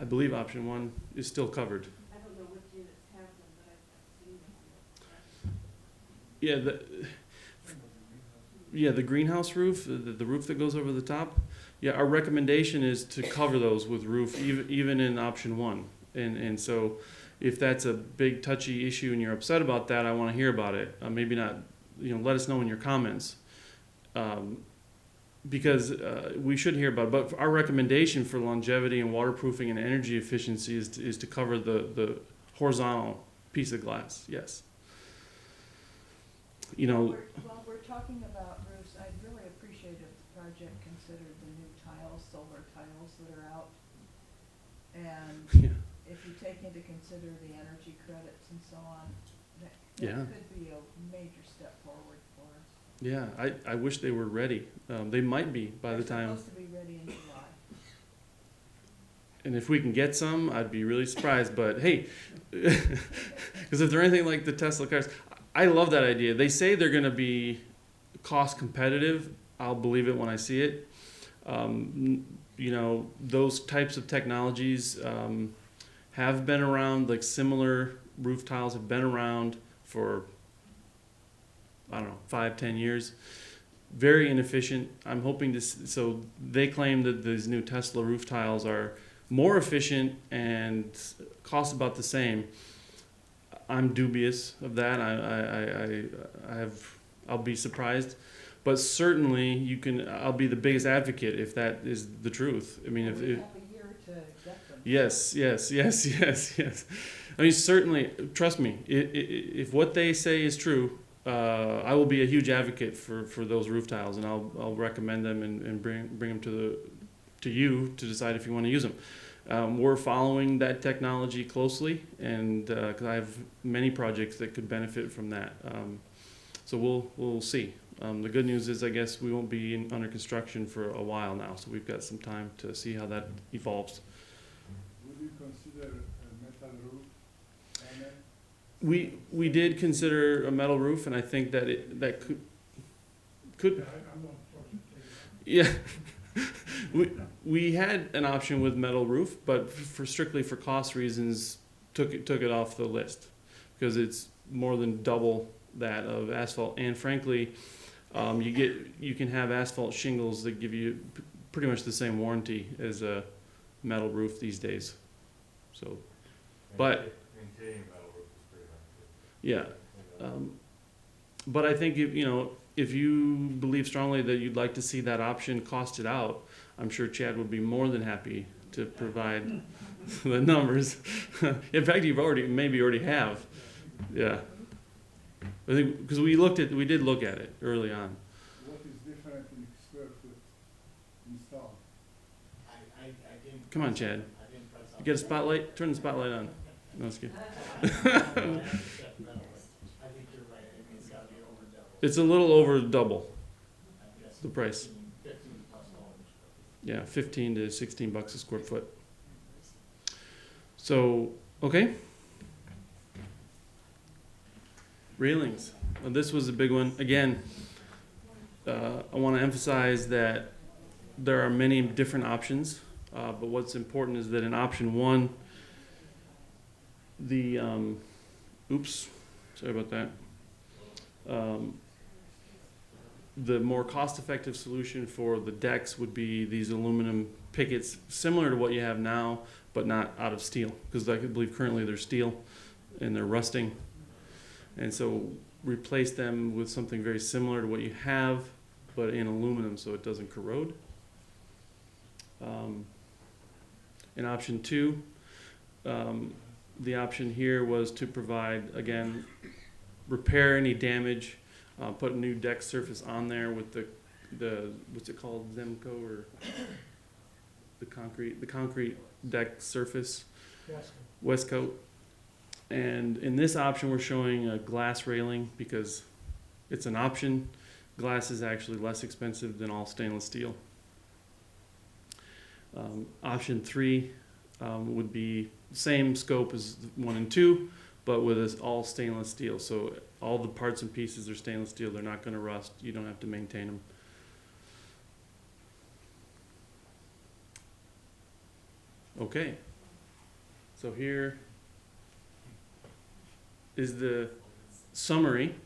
I believe option one is still covered. I don't know which units have them, but I've seen them. Yeah, the greenhouse roof, the roof that goes over the top. Yeah, our recommendation is to cover those with roof, even in option one. And so, if that's a big touchy issue and you're upset about that, I want to hear about it. Maybe not, let us know in your comments, because we should hear about it. But our recommendation for longevity and waterproofing and energy efficiency is to cover the horizontal piece of glass. Yes. While we're talking about roofs, I'd really appreciate if the project considered the new tiles, solar tiles that are out. And Yeah. if you take into consider the energy credits and so on, that Yeah. could be a major step forward for us. Yeah, I wish they were ready. They might be by the time. They're supposed to be ready in July. And if we can get some, I'd be really surprised. But hey, because if they're anything like the Tesla cars, I love that idea. They say they're going to be cost competitive. I'll believe it when I see it. Those types of technologies have been around, like similar roof tiles have been around for, 5-10 years. Very inefficient. I'm hoping to, so they claim that these new Tesla roof tiles are more efficient and cost about the same. I'm dubious of that. I'll be surprised, but certainly I'll be the biggest advocate if that is the truth. I mean, We if have a year to get them. yes. I mean, certainly, trust me. If what they say is true, I will be a huge advocate for those roof tiles, and I'll recommend them and bring them to you to decide if you want to use them. We're following that technology closely, and because I have many projects that could benefit from that. So we'll see. The good news is, I guess, we won't be under construction for a while now, so we've got some time to see how that evolves. Would you consider a metal roof on it? We did consider a metal roof, and I think that that could Yeah, I'm not fortunate. yeah. We had an option with metal roof, but strictly for cost reasons, took it off the list, because it's more than double that of asphalt. And frankly, you can have asphalt shingles that give you pretty much the same warranty as a metal roof these days. So, but Maintaining metal roof is pretty hard too. yeah, but I think if you believe strongly that you'd like to see that option costed out, I'm sure Chad would be more than happy to provide the numbers. In fact, maybe already have. Yeah. I think because we did look at it early on. What is different in square foot installed? I didn't. Come on, Chad. I didn't press You get a spotlight? Turn the spotlight on. No, it's good. I think you're right. I mean, it's gotta be over double. It's a little over double I'm guessing the price. 15 plus dollars. Yeah, $15 to $16 a square foot. So, okay. Railings. Well, this was a big one. Again, I want to emphasize that there are many different options, but what's important is that in option one, the, oops, sorry about that. The more cost-effective solution for the decks would be these aluminum pickets, similar to what you have now, but not out of steel, because I believe currently they're steel and they're rusting. And so replace them with something very similar to what you have, but in aluminum so it doesn't corrode. In option two, the option here was to provide, again, repair any damage, put a new deck surface on there with the what's it called, Zemco, or the concrete deck surface, Yes. Westcoat. And in this option, we're showing a glass railing because it's an option. Glass is actually less expensive than all stainless steel. Option three would be same scope as 1 and 2, but with all stainless steel. So all the parts and pieces are stainless steel. They're not going to rust. You don't have to maintain them. Okay. So here is the summary.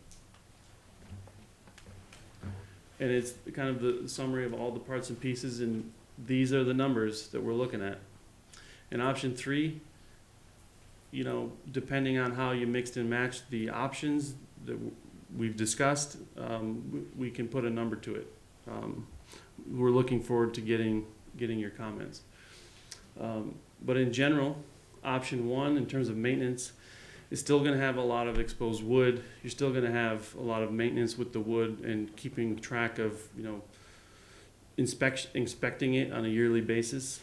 And it's kind of the summary of all the parts and pieces, and these are the numbers that we're looking at. In option three, you know, depending on how you mixed and matched the options that we've discussed, we can put a number to it. We're looking forward to getting your comments. But in general, option one, in terms of maintenance, is still going to have a lot of exposed wood. You're still going to have a lot of maintenance with the wood and keeping track of, you know, inspecting it on a yearly basis.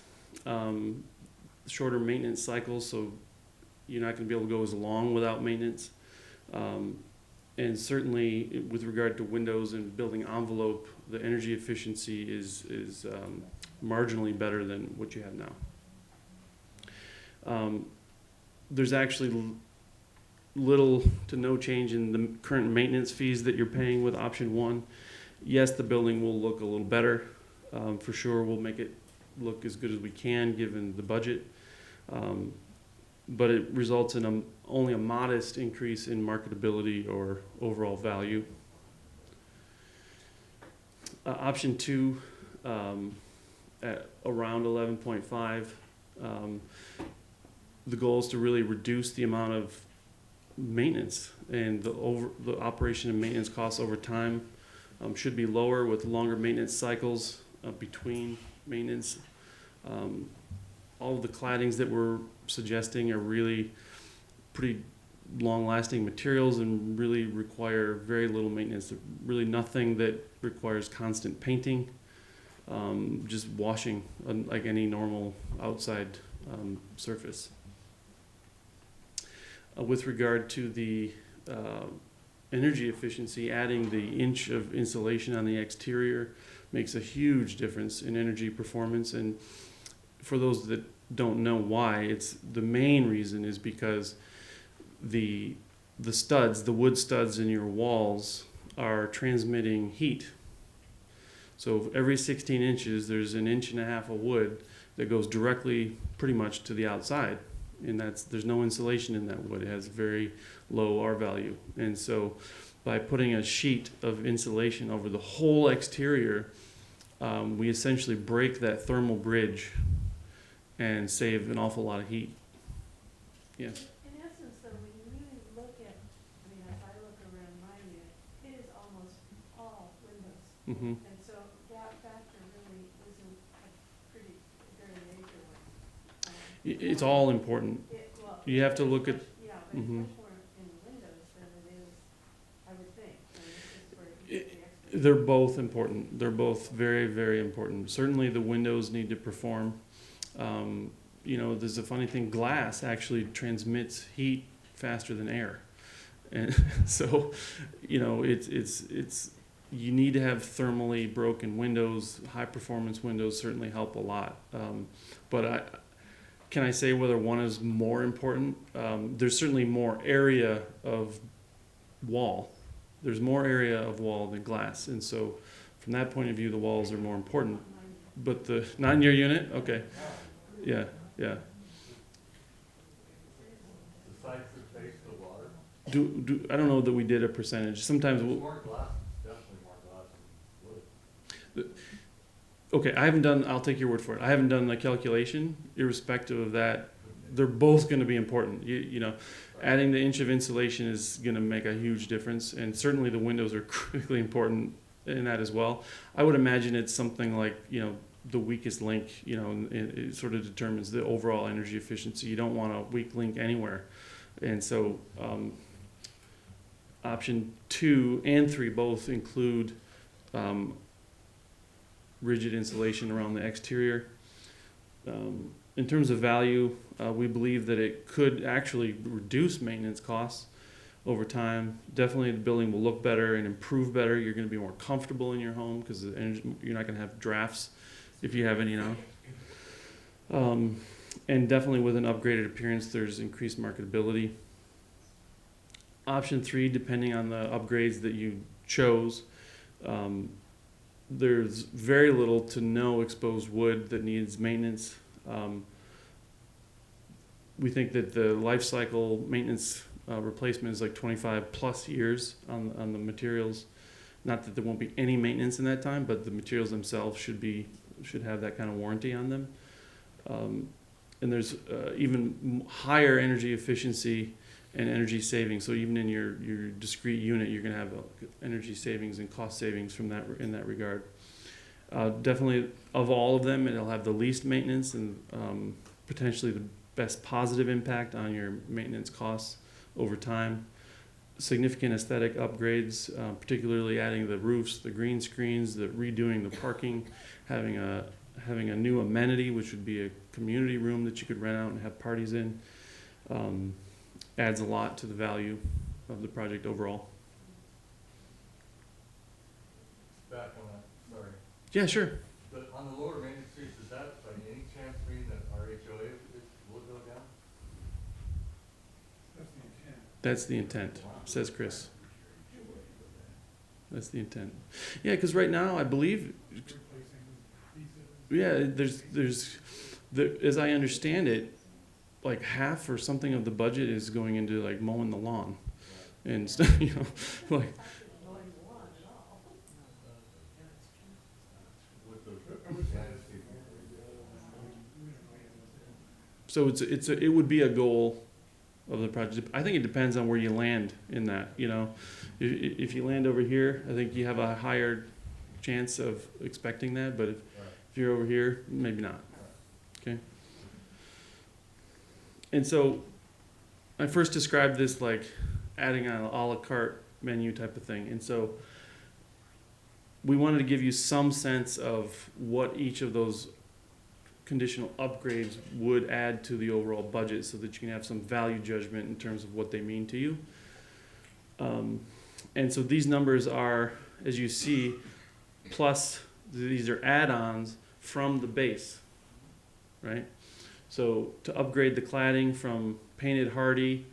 Shorter maintenance cycles, so you're not going to be able to go as long without maintenance. And certainly with regard to windows and building envelope, the energy efficiency is marginally better than what you have now. There's actually little to no change in the current maintenance fees that you're paying with option one. Yes, the building will look a little better. For sure, we'll make it look as good as we can given the budget. But it results in only a modest increase in marketability or overall value. Option two, at around 11.5, the goal is to really reduce the amount of maintenance, and the operation and maintenance costs over time should be lower with longer maintenance cycles between maintenance. All of the claddings that we're suggesting are really pretty long-lasting materials and really require very little maintenance. Really nothing that requires constant painting, just washing like any normal outside surface. With regard to the energy efficiency, adding the inch of insulation on the exterior makes a huge difference in energy performance. And for those that don't know why, it's the main reason is because the studs, the wood studs in your walls are transmitting heat. So every 16 inches, there's 1.5 inches of wood that goes directly pretty much to the outside. And there's no insulation in that wood. It has very low R value. And so by putting a sheet of insulation over the whole exterior, we essentially break that thermal bridge and save an awful lot of heat. Yes? In essence, though, when you really look at, I mean, as I look around my unit, it is almost all windows. Mm-hmm. And so that factor really isn't a very major one. It's all important. Well, You have to look at. Yeah, but Mm-hmm. it's much more in windows than it is, I would think. I mean, this is where you get the expertise. They're both important. They're both very, very important. Certainly the windows need to perform. You know, there's a funny thing, glass actually transmits heat faster than air. And so, you know, it's you need to have thermally broken windows. High performance windows certainly help a lot. But can I say whether one is more important? There's certainly more area of wall. There's more area of wall than glass, and so from that point of view, the walls are more important. But not in your unit, okay, yeah. The sites that face the water, I don't know that we did a percentage. Sometimes there's we'll, more glass, definitely more glass than wood. okay, I'll take your word for it. I haven't done the calculation. Irrespective of that, they're both going to be important. You know, adding the inch of insulation is going to make a huge difference, and certainly the windows are critically important in that as well. I would imagine it's something like, you know, the weakest link, you know, and it sort of determines the overall energy efficiency. You don't want a weak link anywhere. And so option 2 and 3 both include rigid insulation around the exterior. In terms of value, we believe that it could actually reduce maintenance costs over time. Definitely the building will look better and improve better. You're going to be more comfortable in your home because you're not going to have drafts if you have any now. And definitely with an upgraded appearance, there's increased marketability. Option 3, depending on the upgrades that you chose, there's very little to no exposed wood that needs maintenance. We think that the life cycle maintenance replacement is like 25 plus years on the materials. Not that there won't be any maintenance in that time, but the materials themselves should have that kind of warranty on them. And there's even higher energy efficiency and energy savings. So even in your discrete unit, you're going to have energy savings and cost savings from that in that regard. Definitely, of all of them, it'll have the least maintenance and potentially the best positive impact on your maintenance costs over time. Significant aesthetic upgrades, particularly adding the roofs, the green screens, the redoing the parking, having a new amenity, which would be a community room that you could rent out and have parties in, adds a lot to the value of the project overall. Back on that, sorry. Yeah, sure. But on the lower maintenance streets, is that by any chance mean that our HOA will go down? That's the intent. That's the intent, says Chris. That's the intent. Yeah, because right now, I believe, yeah, as I understand it, like half or something of the budget is going into like mowing the lawn and stuff, you know, like. So it would be a goal of the project. I think it depends on where you land in that, you know. If you land over here, I think you have a higher chance of expecting that, but if you're over here, maybe not. Okay. And so I first described this like adding an a la carte menu type of thing. And so we wanted to give you some sense of what each of those conditional upgrades would add to the overall budget so that you can have some value judgment in terms of what they mean to you. And so these numbers are, as you see, plus these are add-ons from the base, right? So to upgrade the cladding from painted hardy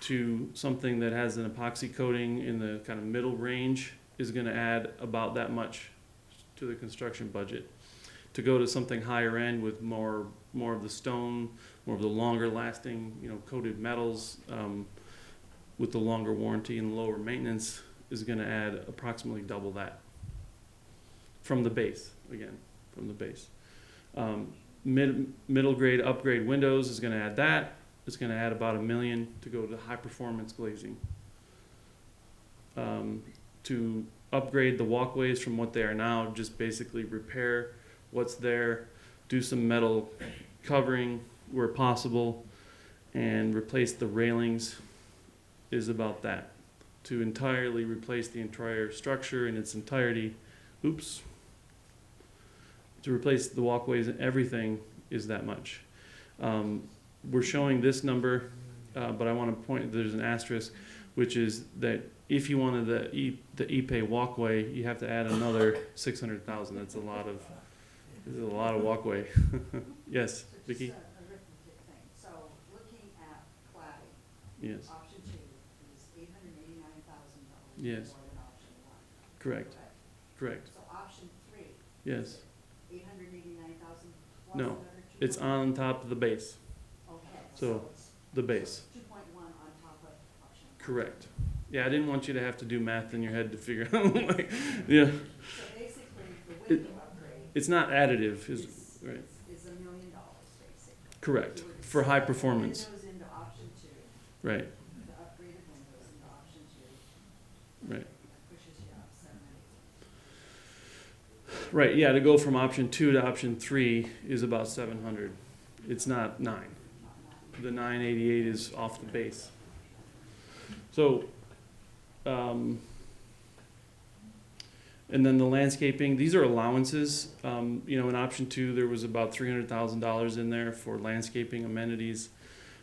to something that has an epoxy coating in the kind of middle range is going to add about that much to the construction budget. To go to something higher end with more of the stone, more of the longer lasting, you know, coated metals, with the longer warranty and lower maintenance is going to add approximately double that from the base, again, from the base. Middle grade upgrade windows is going to add that. It's going to add about $1 million to go to high performance glazing. To upgrade the walkways from what they are now, just basically repair what's there, do some metal covering where possible, and replace the railings is about that. To entirely replace the entire structure in its entirety, to replace the walkways and everything is that much. We're showing this number, but I want to point, there's an asterisk, which is that if you wanted the Ipe walkway, you have to add another 600,000. That's a lot of walkway. Yes, Vicki? I Yes, Option two is $889,000 Yes. more than option one. correct, correct, So option three, yes. 889,000 plus No, another two. it's on top of the base, Okay, so it's the base, 2.1 on top of option one. correct. Yeah, I didn't want you to have to do math in your head to figure out, like, yeah, So basically, the window upgrade it's not additive, is, is, right, is $1 million basically. correct, You would for high slide the performance, Windows into option two, right, the upgraded windows into option two. right. That pushes you up 780. Right, yeah, to go from option 2 to option 3 is about 700. It's not 9. The 988 is off the base. So, and then the landscaping, these are allowances. You know, in option 2, there was about $300,000 in there for landscaping amenities.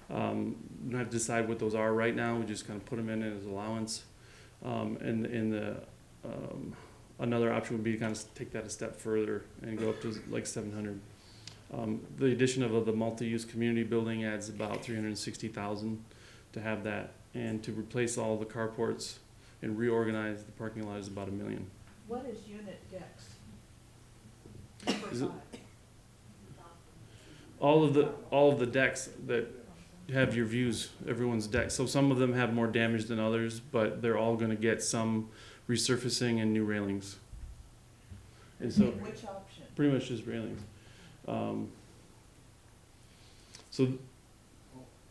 We don't have to decide what those are right now. We just kind of put them in as allowance. And in the another option would be to kind of take that a step further and go up to like 700. The addition of the multi-use community building adds about 360,000 to have that, and to replace all the carports and reorganize the parking lot is about $1 million. What is unit decks? Is it- All of the decks that have your views, everyone's deck. So some of them have more damage than others, but they're all going to get some resurfacing and new railings. And so Which option? pretty much just railings. So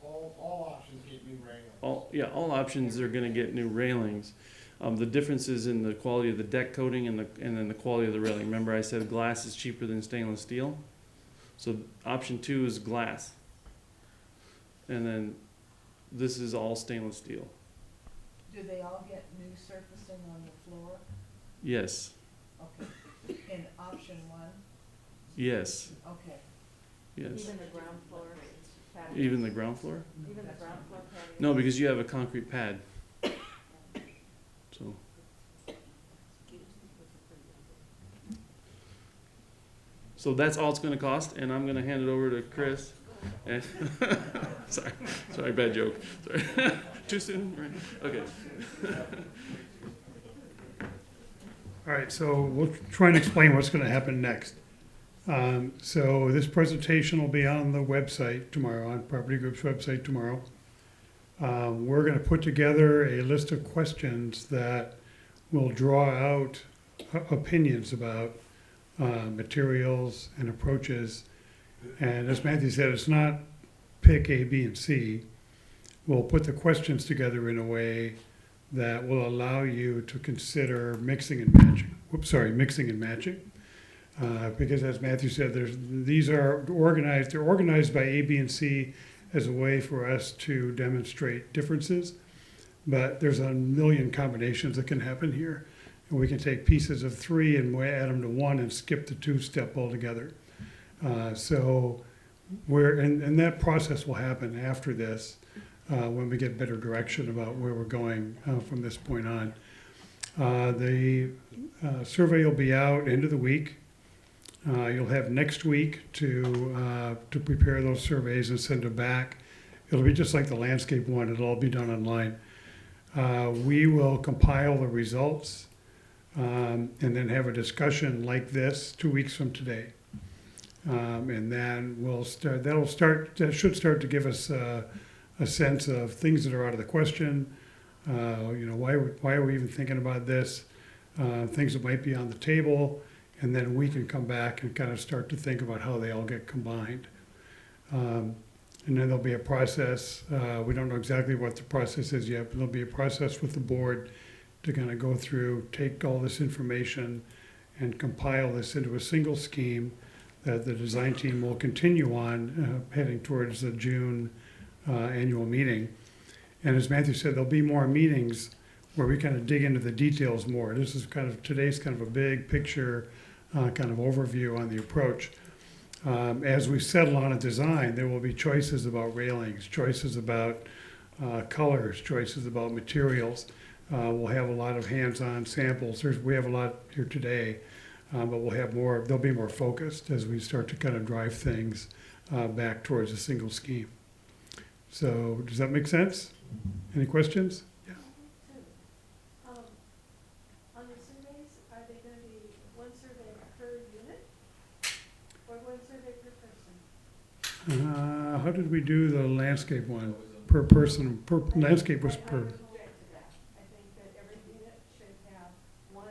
All options get new railings. all options are going to get new railings. The difference is in the quality of the deck coating and then the quality of the railing. Remember I said glass is cheaper than stainless steel? So option 2 is glass. And then this is all stainless steel. Do they all get new surfacing on the floor? Yes, Okay. In option one? yes, Okay. yes. Even the ground floor patio? Even the ground floor? Even the ground floor patio? No, because you have a concrete pad. So, so that's all it's gonna cost, and I'm gonna hand it over to Chris. And sorry, bad joke. Sorry. Too soon? Right. Okay. All right, so we'll try and explain what's gonna happen next. So this presentation will be on the website tomorrow, on Property Group's website tomorrow. We're gonna put together a list of questions that will draw out opinions about materials and approaches. And as Matthew said, it's not pick A, B, and C. We'll put the questions together in a way that will allow you to consider mixing and matching. Mixing and matching. Because as Matthew said, these are organized. They're organized by A, B, and C as a way for us to demonstrate differences. But there's a million combinations that can happen here. And we can take pieces of 3 and add them to 1 and skip the 2-step altogether. So and that process will happen after this when we get better direction about where we're going from this point on. The survey will be out end of the week. You'll have next week to prepare those surveys and send them back. It'll be just like the landscape one. It'll all be done online. We will compile the results and then have a discussion like this 2 weeks from today. And then that should start to give us a sense of things that are out of the question. Why are we even thinking about this? Things that might be on the table, and then we can come back and kind of start to think about how they all get combined. And then there'll be a process. We don't know exactly what the process is yet, but there'll be a process with the board to kind of go through, take all this information, and compile this into a single scheme that the design team will continue on heading towards the June annual meeting. And as Matthew said, there'll be more meetings where we kind of dig into the details more. This is today's kind of a big picture kind of overview on the approach. As we settle on a design, there will be choices about railings, choices about colors, choices about materials. We'll have a lot of hands-on samples. We have a lot here today. But we'll have more, they'll be more focused as we start to kind of drive things back towards a single scheme. So does that make sense? Any questions? Yeah. On the surveys, are they gonna be one survey per unit or one survey per person? How did we do the landscape one? Per person, landscape was I per, would object to that. I think that every unit should have one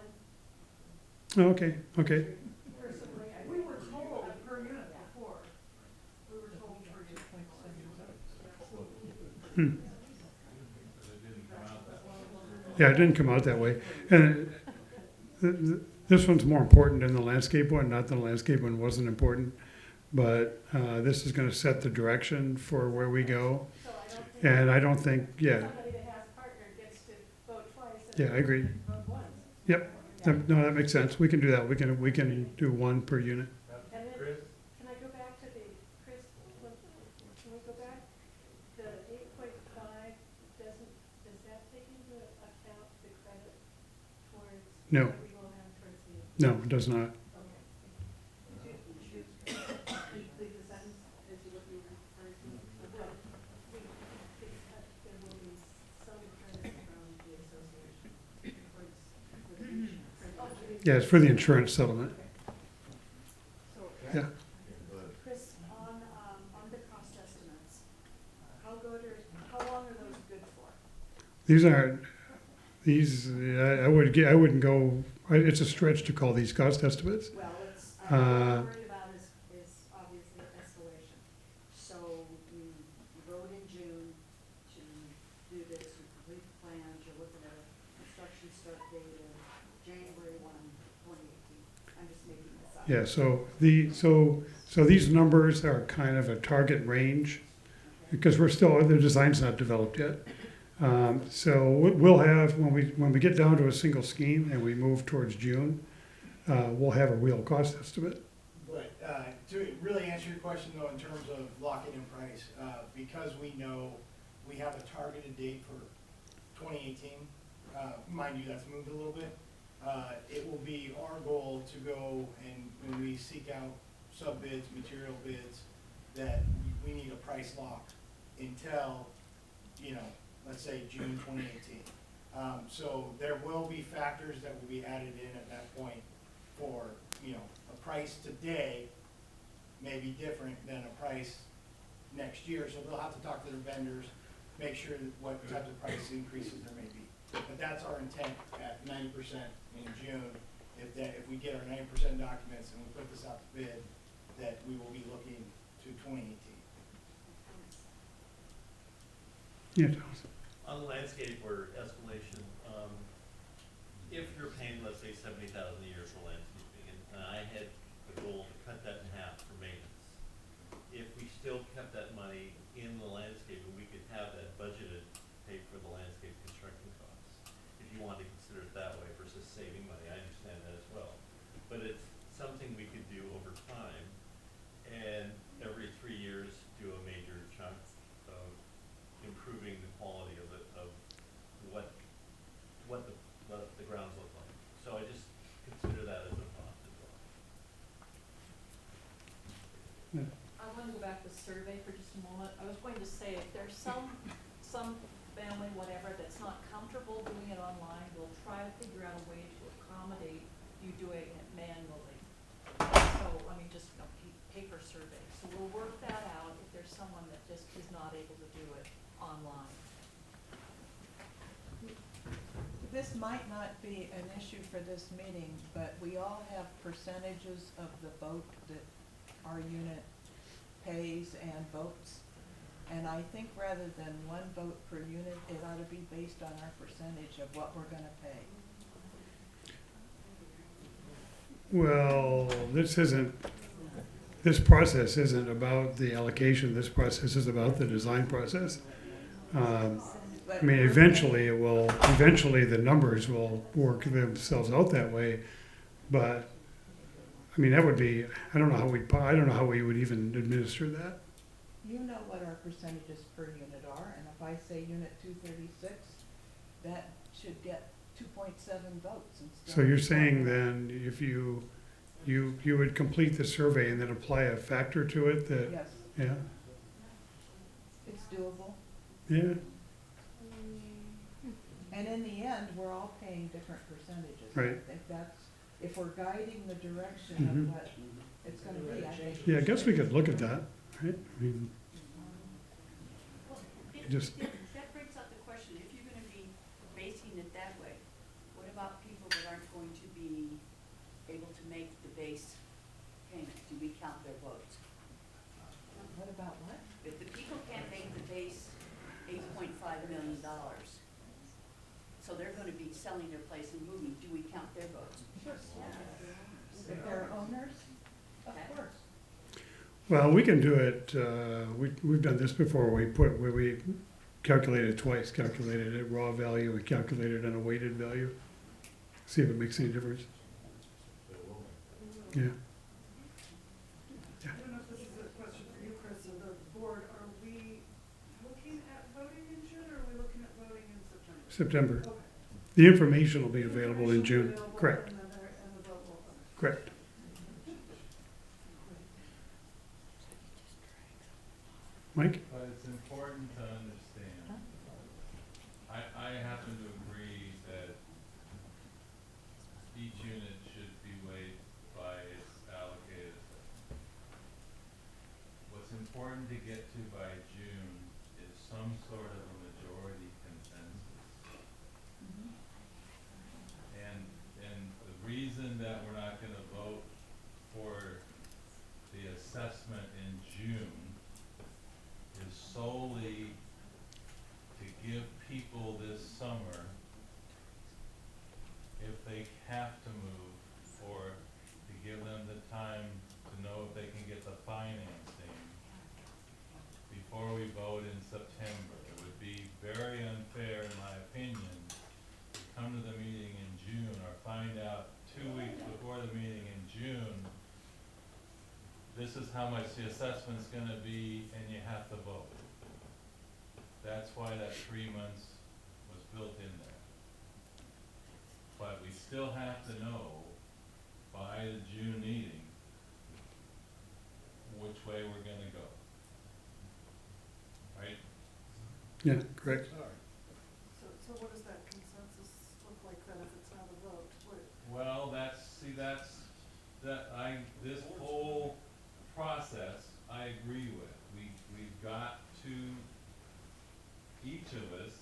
oh, okay, okay. personally. We were told per unit before. We were told per unit. Hmm. But it didn't come out that way. Yeah, it didn't come out that way. And this one's more important than the landscape one, not that the landscape one wasn't important. But this is gonna set the direction for where we go. So I don't think And I don't think, yeah, somebody that has a partner gets to vote twice. and yeah, I agree. vote once. Yep. No, that makes sense. We can do that. We can do one per unit. And then, Chris? can I go back to the, Chris, can we go back? The 8.5 does that take into account the credit towards? No. What we will have towards the, No, it does not. okay. Leave the sentence as you what you were referring to. Well, there will be some credit from the association towards the insurance. Yeah, it's for the insurance settlement. So, Yeah. Chris, on the cost estimates, how long are those good for? These aren't, I wouldn't go, it's a stretch to call these cost estimates. Well, it's, what Uh, I'm worried about is obviously escalation. So you vote in June to do this, you complete the plans, you're looking at a construction start date of January 1, 2018. I'm just making this up. Yeah, so these numbers are kind of a target range because the design's not developed yet. So we'll have, when we get down to a single scheme and we move towards June, we'll have a real cost estimate. But, to really answer your question though, in terms of locking in price, because we know we have a targeted date for 2018, mind you, that's moved a little bit. It will be our goal to go and when we seek out sub bids, material bids, that we need a price lock until, let's say June 2018. So there will be factors that will be added in at that point for, a price today may be different than a price next year. So they'll have to talk to their vendors, make sure that what types of price increases there may be. But that's our intent at 90% in June. If we get our 90% documents and we put this out to bid, that we will be looking to 2018. Yeah, Thomas. On the landscape or escalation, if you're paying, let's say, $70,000 a year for landscaping, and I had the goal to cut that in half for maintenance, if we still kept that money in the landscaping, we could have that budgeted, paid for the landscape construction costs. If you want to consider it that way versus saving money, I understand that as well. But it's something we could do over time, and every 3 years do a major chunk of improving the quality of what the grounds look like. So I just consider that as a thought as well. I want to go back to survey for just a moment. I was going to say, if there's some family, whatever, that's not comfortable doing it online, we'll try to figure out a way to accommodate you doing it manually. So, just paper survey. So we'll work that out if there's someone that just is not able to do it online. This might not be an issue for this meeting, but we all have percentages of the vote that our unit pays and votes. And I think rather than one vote per unit, it ought to be based on our percentage of what we're gonna pay. Well, this process isn't about the allocation. This process is about the design process. Eventually the numbers will work themselves out that way, but, that would be, I don't know how we would even administer that. You know what our percentages per unit are, and if I say unit 236, that should get 2.7 votes instead. So you're saying then if you would complete the survey and then apply a factor to it that, Yes, yeah, it's doable. yeah. And in the end, we're all paying different percentages. Right. I think that's, if we're guiding the direction Mhm. of what it's gonna be, I think. Yeah, I guess we could look at that, right? I mean, Well, Just- that brings up the question, if you're gonna be basing it that way, what about people that aren't going to be able to make the base payment? Do we count their votes? What about what? If the people can't make the base $8.5 million, so they're gonna be selling their place and moving, do we count their votes? If they're owners, of Okay. course. well, we can do it, we've done this before, where we calculated it twice, calculated it raw value, we calculated it on a weighted value. See if it makes any difference. Yeah. I don't know if this is a question for you, Chris, or the board, are we looking at voting in June, or are we looking at voting in September? September. Okay. The information will be available in June, Information available, correct, And the vote will, correct. Mike? But it's important to understand, I happen to agree that each unit should be weighed by its allocated assessment. What's important to get to by June is some sort of a majority consensus. And the reason that we're not gonna vote for the assessment in June is solely to give people this summer, if they have to move, or to give them the time to know if they can get the financing before we vote in September. It would be very unfair, in my opinion, to come to the meeting in June or find out 2 weeks before the meeting in June, this is how much the assessment's gonna be, and you have to vote. That's why that 3 months was built in there. But we still have to know by the June meeting which way we're gonna go. Right? Yeah, correct. so what does that consensus look like then if it's not a vote? Well, this whole process, I agree with. We've got to, each of us,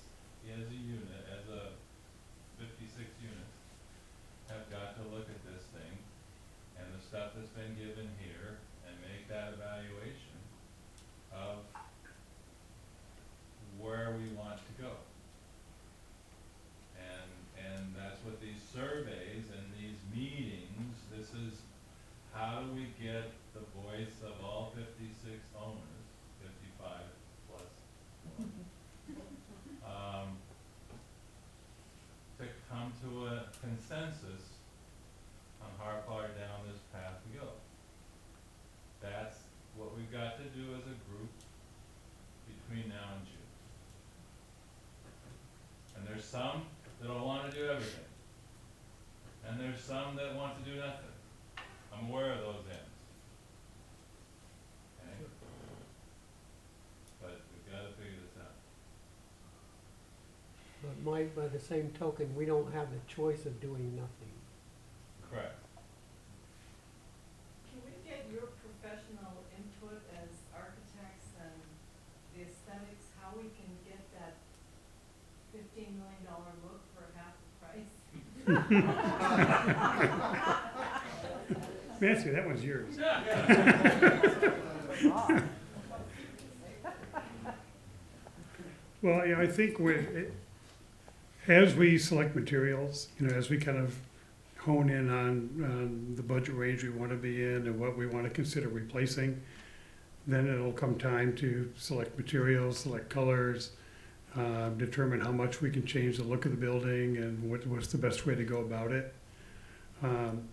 as a unit, as a 56 units, have got to look at this thing and the stuff that's been given here and make that evaluation of where we want to go. And that's what these surveys and these meetings, this is how do we get the voice of all 56 owners, 55 plus one, to come to a consensus on how far down this path we go. That's what we've got to do as a group between now and June. And there's some that'll wanna do everything. And there's some that want to do nothing. I'm aware of those ends. Okay? But we've gotta figure this out. But Mike, by the same token, we don't have the choice of doing nothing. Correct. Can we get your professional input as architects and the aesthetics, how we can get that $15 million look for half the price? Nancy, that one's yours. Well, yeah, I think as we select materials, as we kind of hone in on the budget range we want to be in and what we want to consider replacing, then it'll come time to select materials, select colors, determine how much we can change the look of the building and what's the best way to go about it. And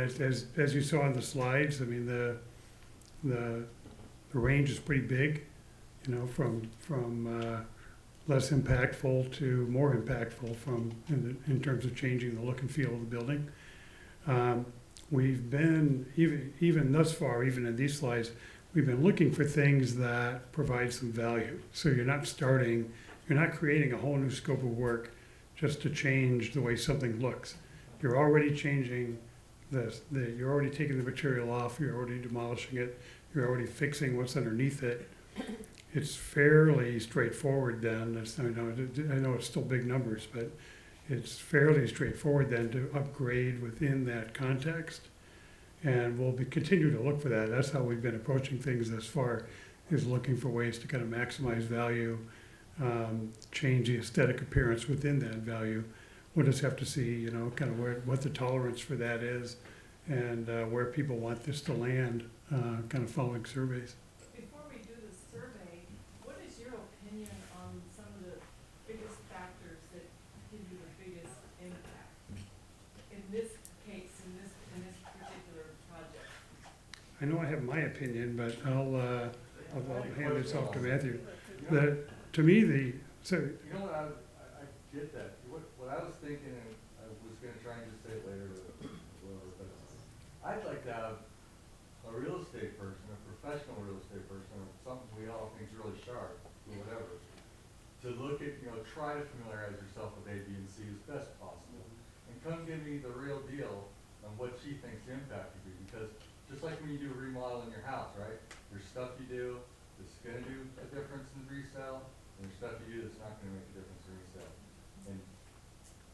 as you saw on the slides, I mean, the range is pretty big, from less impactful to more impactful in terms of changing the look and feel of the building. We've been, even thus far, even in these slides, we've been looking for things that provide some value. So you're not starting You're not creating a whole new scope of work just to change the way something looks. You're already changing you're already taking the material off, you're already demolishing it, you're already fixing what's underneath it. It's fairly straightforward then. I know it's still big numbers, but it's fairly straightforward then to upgrade within that context. And we'll continue to look for that. That's how we've been approaching things thus far, is looking for ways to kind of maximize value, change the aesthetic appearance within that value. We'll just have to see, kind of what the tolerance for that is, and where people want this to land, kind of following surveys. Before we do the survey, what is your opinion on some of the biggest factors that give you the biggest impact? In this case, in this particular project? I know I have my opinion, but I'll hand this off to Matthew. To me, so, You know what, I get that. What I was thinking, and I was gonna try and just say it later, but whatever, but I'd like to have a real estate person, a professional real estate person, or something we all think is really sharp, or whatever, to look at, try to familiarize yourself with A, B, and C as best possible, and come give me the real deal on what she thinks the impact would be, because just like when you do a remodel in your house, right? There's stuff you do that's gonna do a difference in resale, and there's stuff you do that's not gonna make a difference in resale. And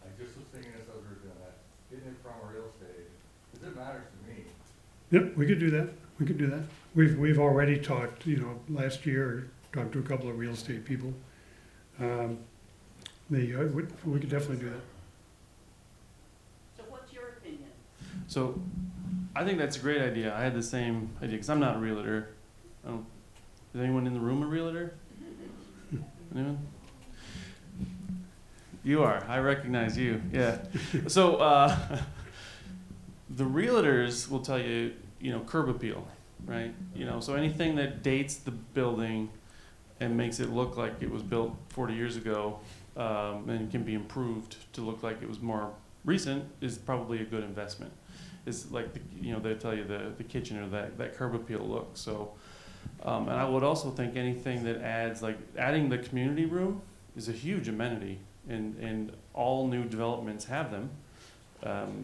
I just was thinking as I was doing that, getting it from a real estate agent, because it matters to me. yep, we could do that. We could do that. We've already talked, last year, talked to a couple of real estate people. We could definitely do that. So what's your opinion? So, I think that's a great idea. I had the same idea, because I'm not a realtor. Is anyone in the room a realtor? Anyone? You are. I recognize you. Yeah. So, the realtors will tell you, curb appeal, right? So anything that dates the building and makes it look like it was built 40 years ago, and can be improved to look like it was more recent is probably a good investment. It's like, they tell you the kitchen or that curb appeal look. So, and I would also think anything that adds, like adding the community room is a huge amenity, and all new developments have them.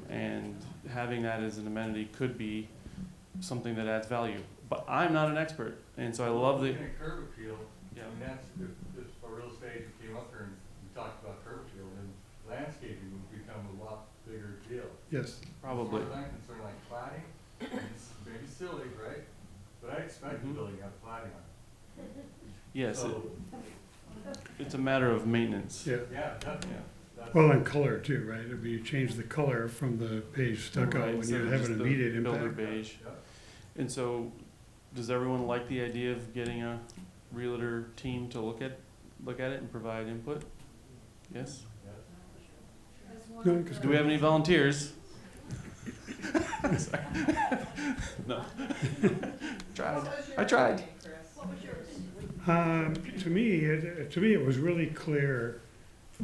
And having that as an amenity could be something that adds value. But I'm not an expert, and so I love the. Looking at curb appeal, Yeah. I mean, that's, if a real estate agent came up here and we talked about curb appeal, then landscaping would become a lot bigger deal. Yes. Probably. As far as I'm concerned, like cladding, it's maybe silly, right? But I expect the building to have cladding on it. Yes, So, it's a matter of maintenance. Yeah. yeah, definitely. Yeah. That's- Well, and color too, right? If you change the color from the beige stucco, Right, when instead you of have just an the immediate builder impact. beige. Yep. And so, does everyone like the idea of getting a realtor team to look at it and provide input? Yes? Yes. No, 'cause Do we have any volunteers? Sorry. No. Tried. I tried. What was your opinion? To me, it was really clear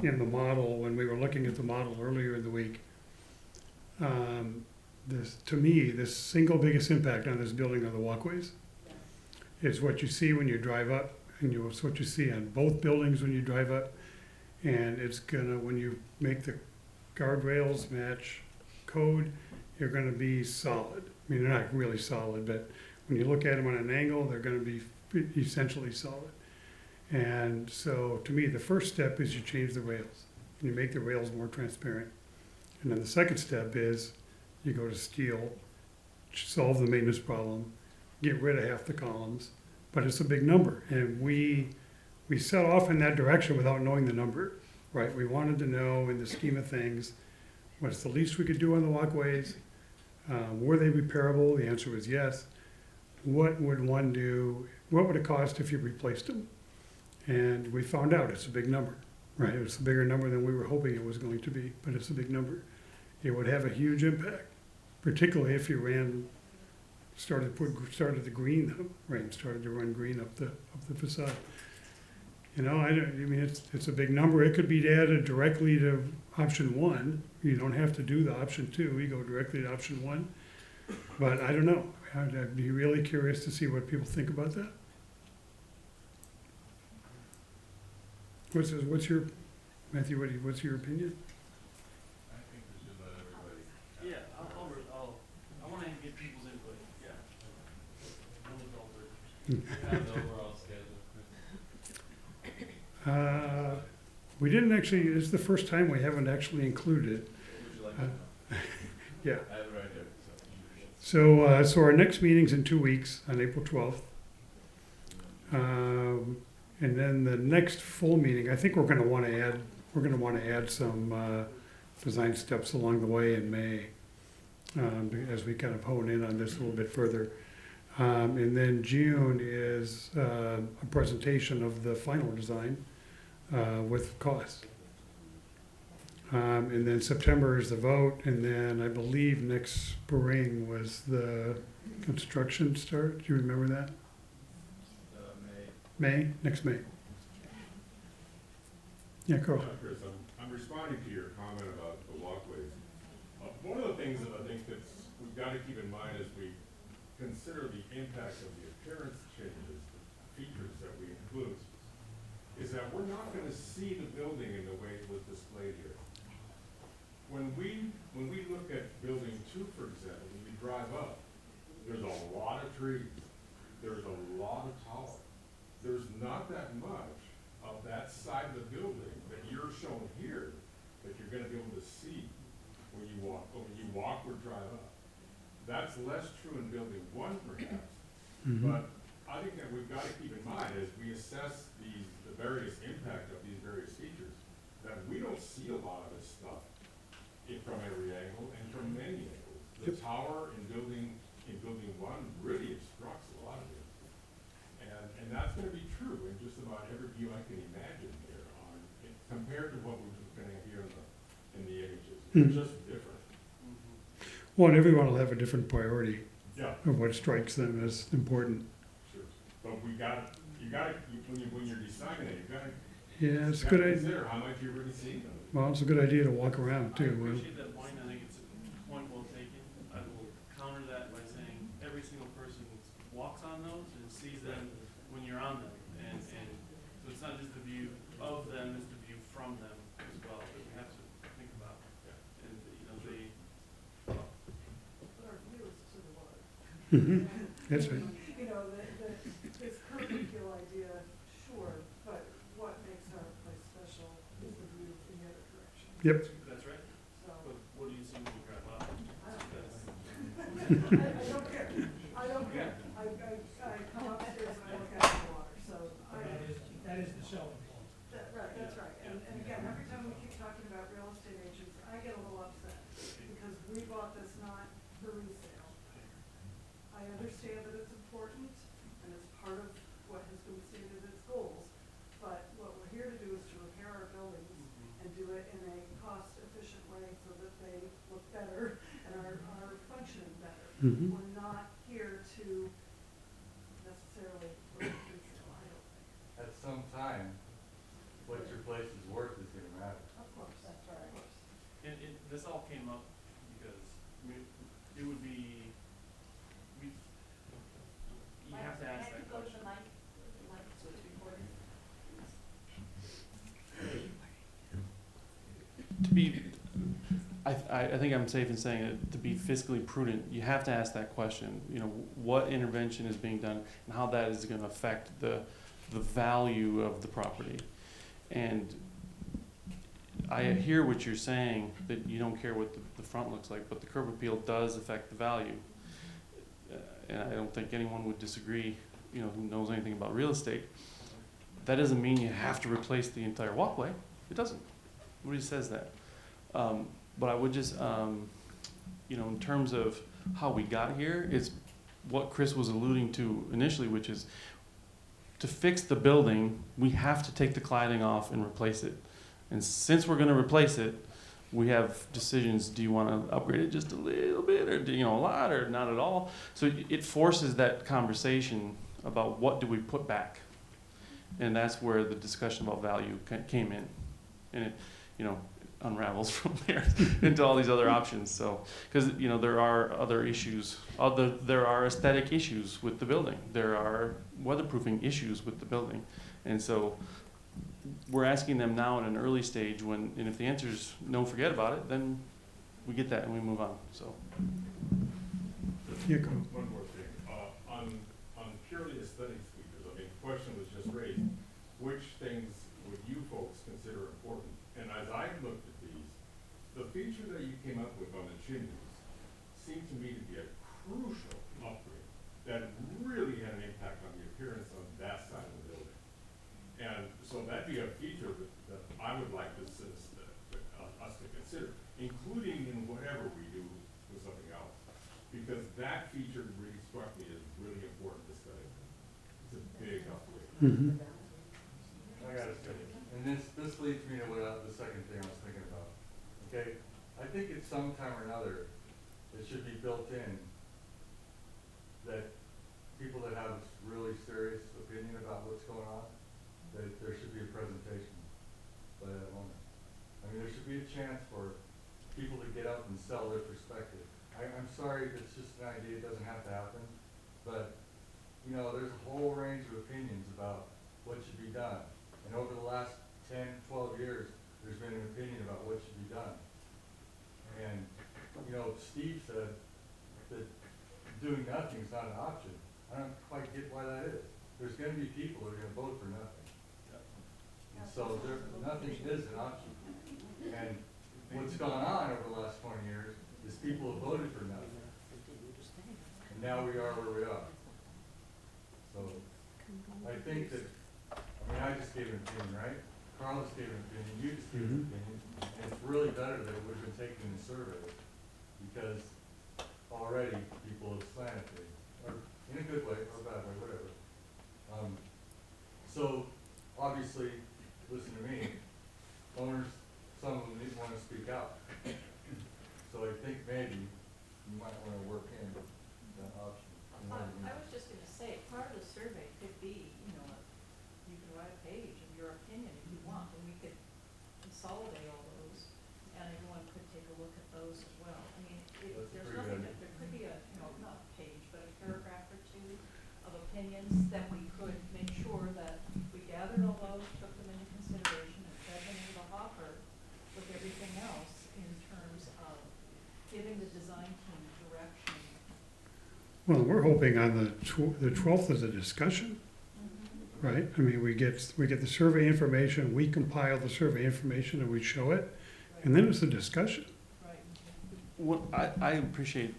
in the model, when we were looking at the model earlier in the week. To me, the single biggest impact on this building are the walkways. It's what you see when you drive up, and it's what you see on both buildings when you drive up. And it's gonna, when you make the guardrails match code, you're gonna be solid. I mean, they're not really solid, but when you look at them on an angle, they're gonna be essentially solid. And so, to me, the first step is you change the rails, and you make the rails more transparent. And then the second step is you go to steel, solve the maintenance problem, get rid of half the columns, but it's a big number. And we set off in that direction without knowing the number, right? We wanted to know, in the scheme of things, what's the least we could do on the walkways? Were they repairable? The answer was yes. What would one do? What would it cost if you replaced them? And we found out it's a big number, right? It's a bigger number than we were hoping it was going to be, but it's a big number. It would have a huge impact, particularly if you started to green them, right? Started to run green up the facade. It's a big number. It could be added directly to option one. You don't have to do the option two. You go directly to option one. But I don't know. I'd be really curious to see what people think about that. What's your, Matthew, what's your opinion? I think we should let everybody. Yeah, I wanna get people's input, yeah. Have the overall schedule, Chris. We didn't actually, this is the first time we haven't actually included it. Would you like Uh, to? Yeah. I have it right there, so. So our next meeting's in 2 weeks, on April 12th. And then the next full meeting, I think we're gonna wanna add some, design steps along the way in May, as we kind of hone in on this a little bit further. And then June is, a presentation of the final design, with costs. And then September is the vote, and then I believe next spring was the construction start. Do you remember that? May. Next May. Yeah, Carl. Chris, I'm responding to your comment about the walkways. One of the things that I think that's, we've got to keep in mind as we consider the impact of the appearance changes, the features that we include, is that we're not gonna see the building in the way it was displayed here. When we look at building 2, for example, when we drive up, there's a lot of trees, there's a lot of towers. There's not that much of that side of the building that you're shown here that you're gonna be able to see when you walk or drive up. That's less true in building 1 perhaps, but I think that we've gotta keep in mind as we assess the various impact of these various features, that we don't see a lot of this stuff from every angle and from many angles. The tower in building 1 really obstructs a lot of it. And that's gonna be true in just about every view I can imagine here compared to what we're gonna hear in the images. It's just different. Well, and everyone will have a different priority Yeah. of what strikes them as important. Sure. But when you're deciding that, Yeah, it's a you good gotta idea. consider how much you're really seeing of it. Well, it's a good idea to walk around I too. appreciate that point, I think it's a point well taken. I will counter that by saying every single person walks on those and sees them when you're on them. And so it's not just the view of them, it's the view from them as well that we have to think about. And, But our view is to the water. That's right. You know, this perpendicular idea, sure, but what makes our place special is the view in the other direction. Yep. That's right. So, But what do you see when you drive up? I don't care. I don't care. I come upstairs and I look at the water, so That is the selling point. That's right. And again, every time we keep talking about real estate agents, I get a little upset because we bought this not for resale. I understand that it's important and it's part of what has been stated as goals, but what we're here to do is to repair our buildings and do it in a cost-efficient way so that they look better and are functioning better. We're not here to necessarily look at resale, I don't think. At some time, what your place is worth is gonna matter. Of course, that's right. Of course. And this all came up because, I mean, it would be, you have to ask that question. To be, I think I'm safe in saying that to be fiscally prudent, you have to ask that question. You know, what intervention is being done and how that is gonna affect the value of the property. And I hear what you're saying, that you don't care what the front looks like, but the curb appeal does affect the value. And I don't think anyone would disagree, you know, who knows anything about real estate. That doesn't mean you have to replace the entire walkway. It doesn't. Nobody says that. But I would just, you know, in terms of how we got here, it's what Chris was alluding to initially, which is to fix the building, we have to take the cladding off and replace it. And since we're gonna replace it, we have decisions, do you wanna upgrade it just a little bit, or a lot, or not at all? So it forces that conversation about what do we put back? And that's where the discussion about value came in. And it, unravels from there into all these other options. So, because, there are other issues, there are aesthetic issues with the building. There are weatherproofing issues with the building. And so we're asking them now at an early stage when, and if the answer is no, forget about it, then we get that and we move on, so. Yeah, go. One more thing, on purely aesthetic features, I mean, the question was just raised, which things would you folks consider important? And as I looked at these, the feature that you came up with on the chimneys seemed to me to be a crucial upgrade that really had an impact on the appearance of that side of the building. And so that'd be a feature that I would like us to consider, including in whatever we do with something else. Because that feature really struck me as really important aesthetically. It's a big upgrade. Mhm. I gotta say, and this leads me to the second thing I was thinking about. Okay, I think at some time or another, it should be built in that people that have really serious opinion about what's going on, that there should be a presentation by that owner. I mean, there should be a chance for people to get up and sell their perspective. I'm sorry if it's just an idea, it doesn't have to happen, but, you know, there's a whole range of opinions about what should be done. And over the last 10, 12 years, there's been an opinion about what should be done. And, you know, Steve said that doing nothing is not an option. I don't quite get why that is. There's gonna be people that are gonna vote for nothing. And so nothing is an option. And what's gone on over the last 20 years is people have voted for nothing. And now we are where we are. So I think that, I mean, I just gave an opinion, right? Carl just gave an opinion, you just gave an opinion. And it's really better that it would have been taken in the survey because already people have slanted me, or in a good way or a bad way, whatever. So obviously, listen to me, owners, some of them didn't want to speak out. So I think maybe you might want to work in that option. I was just gonna say, part of the survey could be, you know, you can write a page of your opinion if you want, and we could consolidate all those, and everyone could take a look at those as well. I mean, That's there's pretty nothing, good. there could be a, you know, not a page, but a paragraph or two of opinions that we could make sure that we gathered all those, took them into consideration, and fed them into the hopper with everything else in terms of giving the design team direction. Well, we're hoping on the 12th is a discussion, right? I mean, we get the survey information, we compile the survey information and we show it, and then it's a discussion. Right. What, I appreciate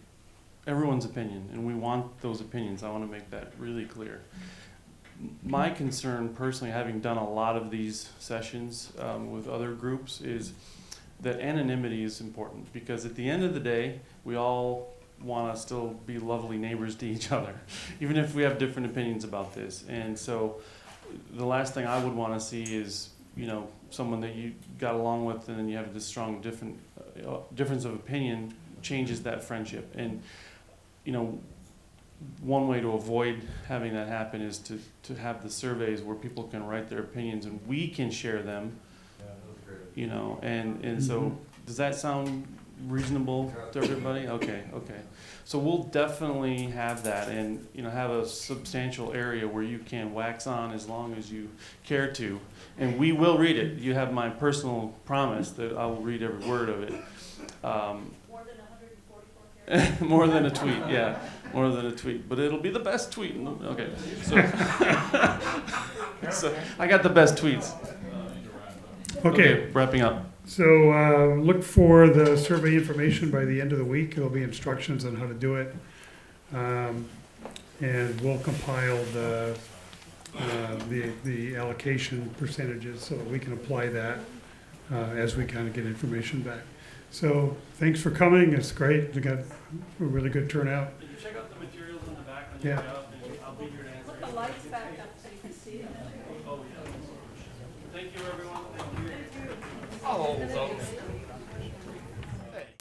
everyone's opinion, and we want those opinions. I want to make that really clear. My concern personally, having done a lot of these sessions with other groups, is that anonymity is important, because at the end of the day, we all want to still be lovely neighbors to each other, even if we have different opinions about this. And so the last thing I would want to see is, you know, someone that you got along with and then you have this strong difference of opinion changes that friendship. And, you know, one way to avoid having that happen is to have the surveys where people can write their opinions and we can share them, Yeah, that was great. you know, and so, does that sound reasonable to everybody? Okay. So we'll definitely have that, and, you know, have a substantial area where you can wax on as long as you care to, and we will read it. You have my personal promise that I will read every word of it. More than 144 characters? More than a tweet, yeah. More than a tweet, but it'll be the best tweet. Okay, so I got the best tweets. Okay, Wrapping up. so look for the survey information by the end of the week. There'll be instructions on how to do it. And we'll compile the allocation percentages so that we can apply that as we kind of get information back. So thanks for coming. It's great. We got a really good turnout. Did you check out the materials in the back when you Yeah. get up? And I'll be here to answer. Put the lights back up so you can see them. Oh, yeah. Thank you, everyone. Thank you. Thank you. Oh,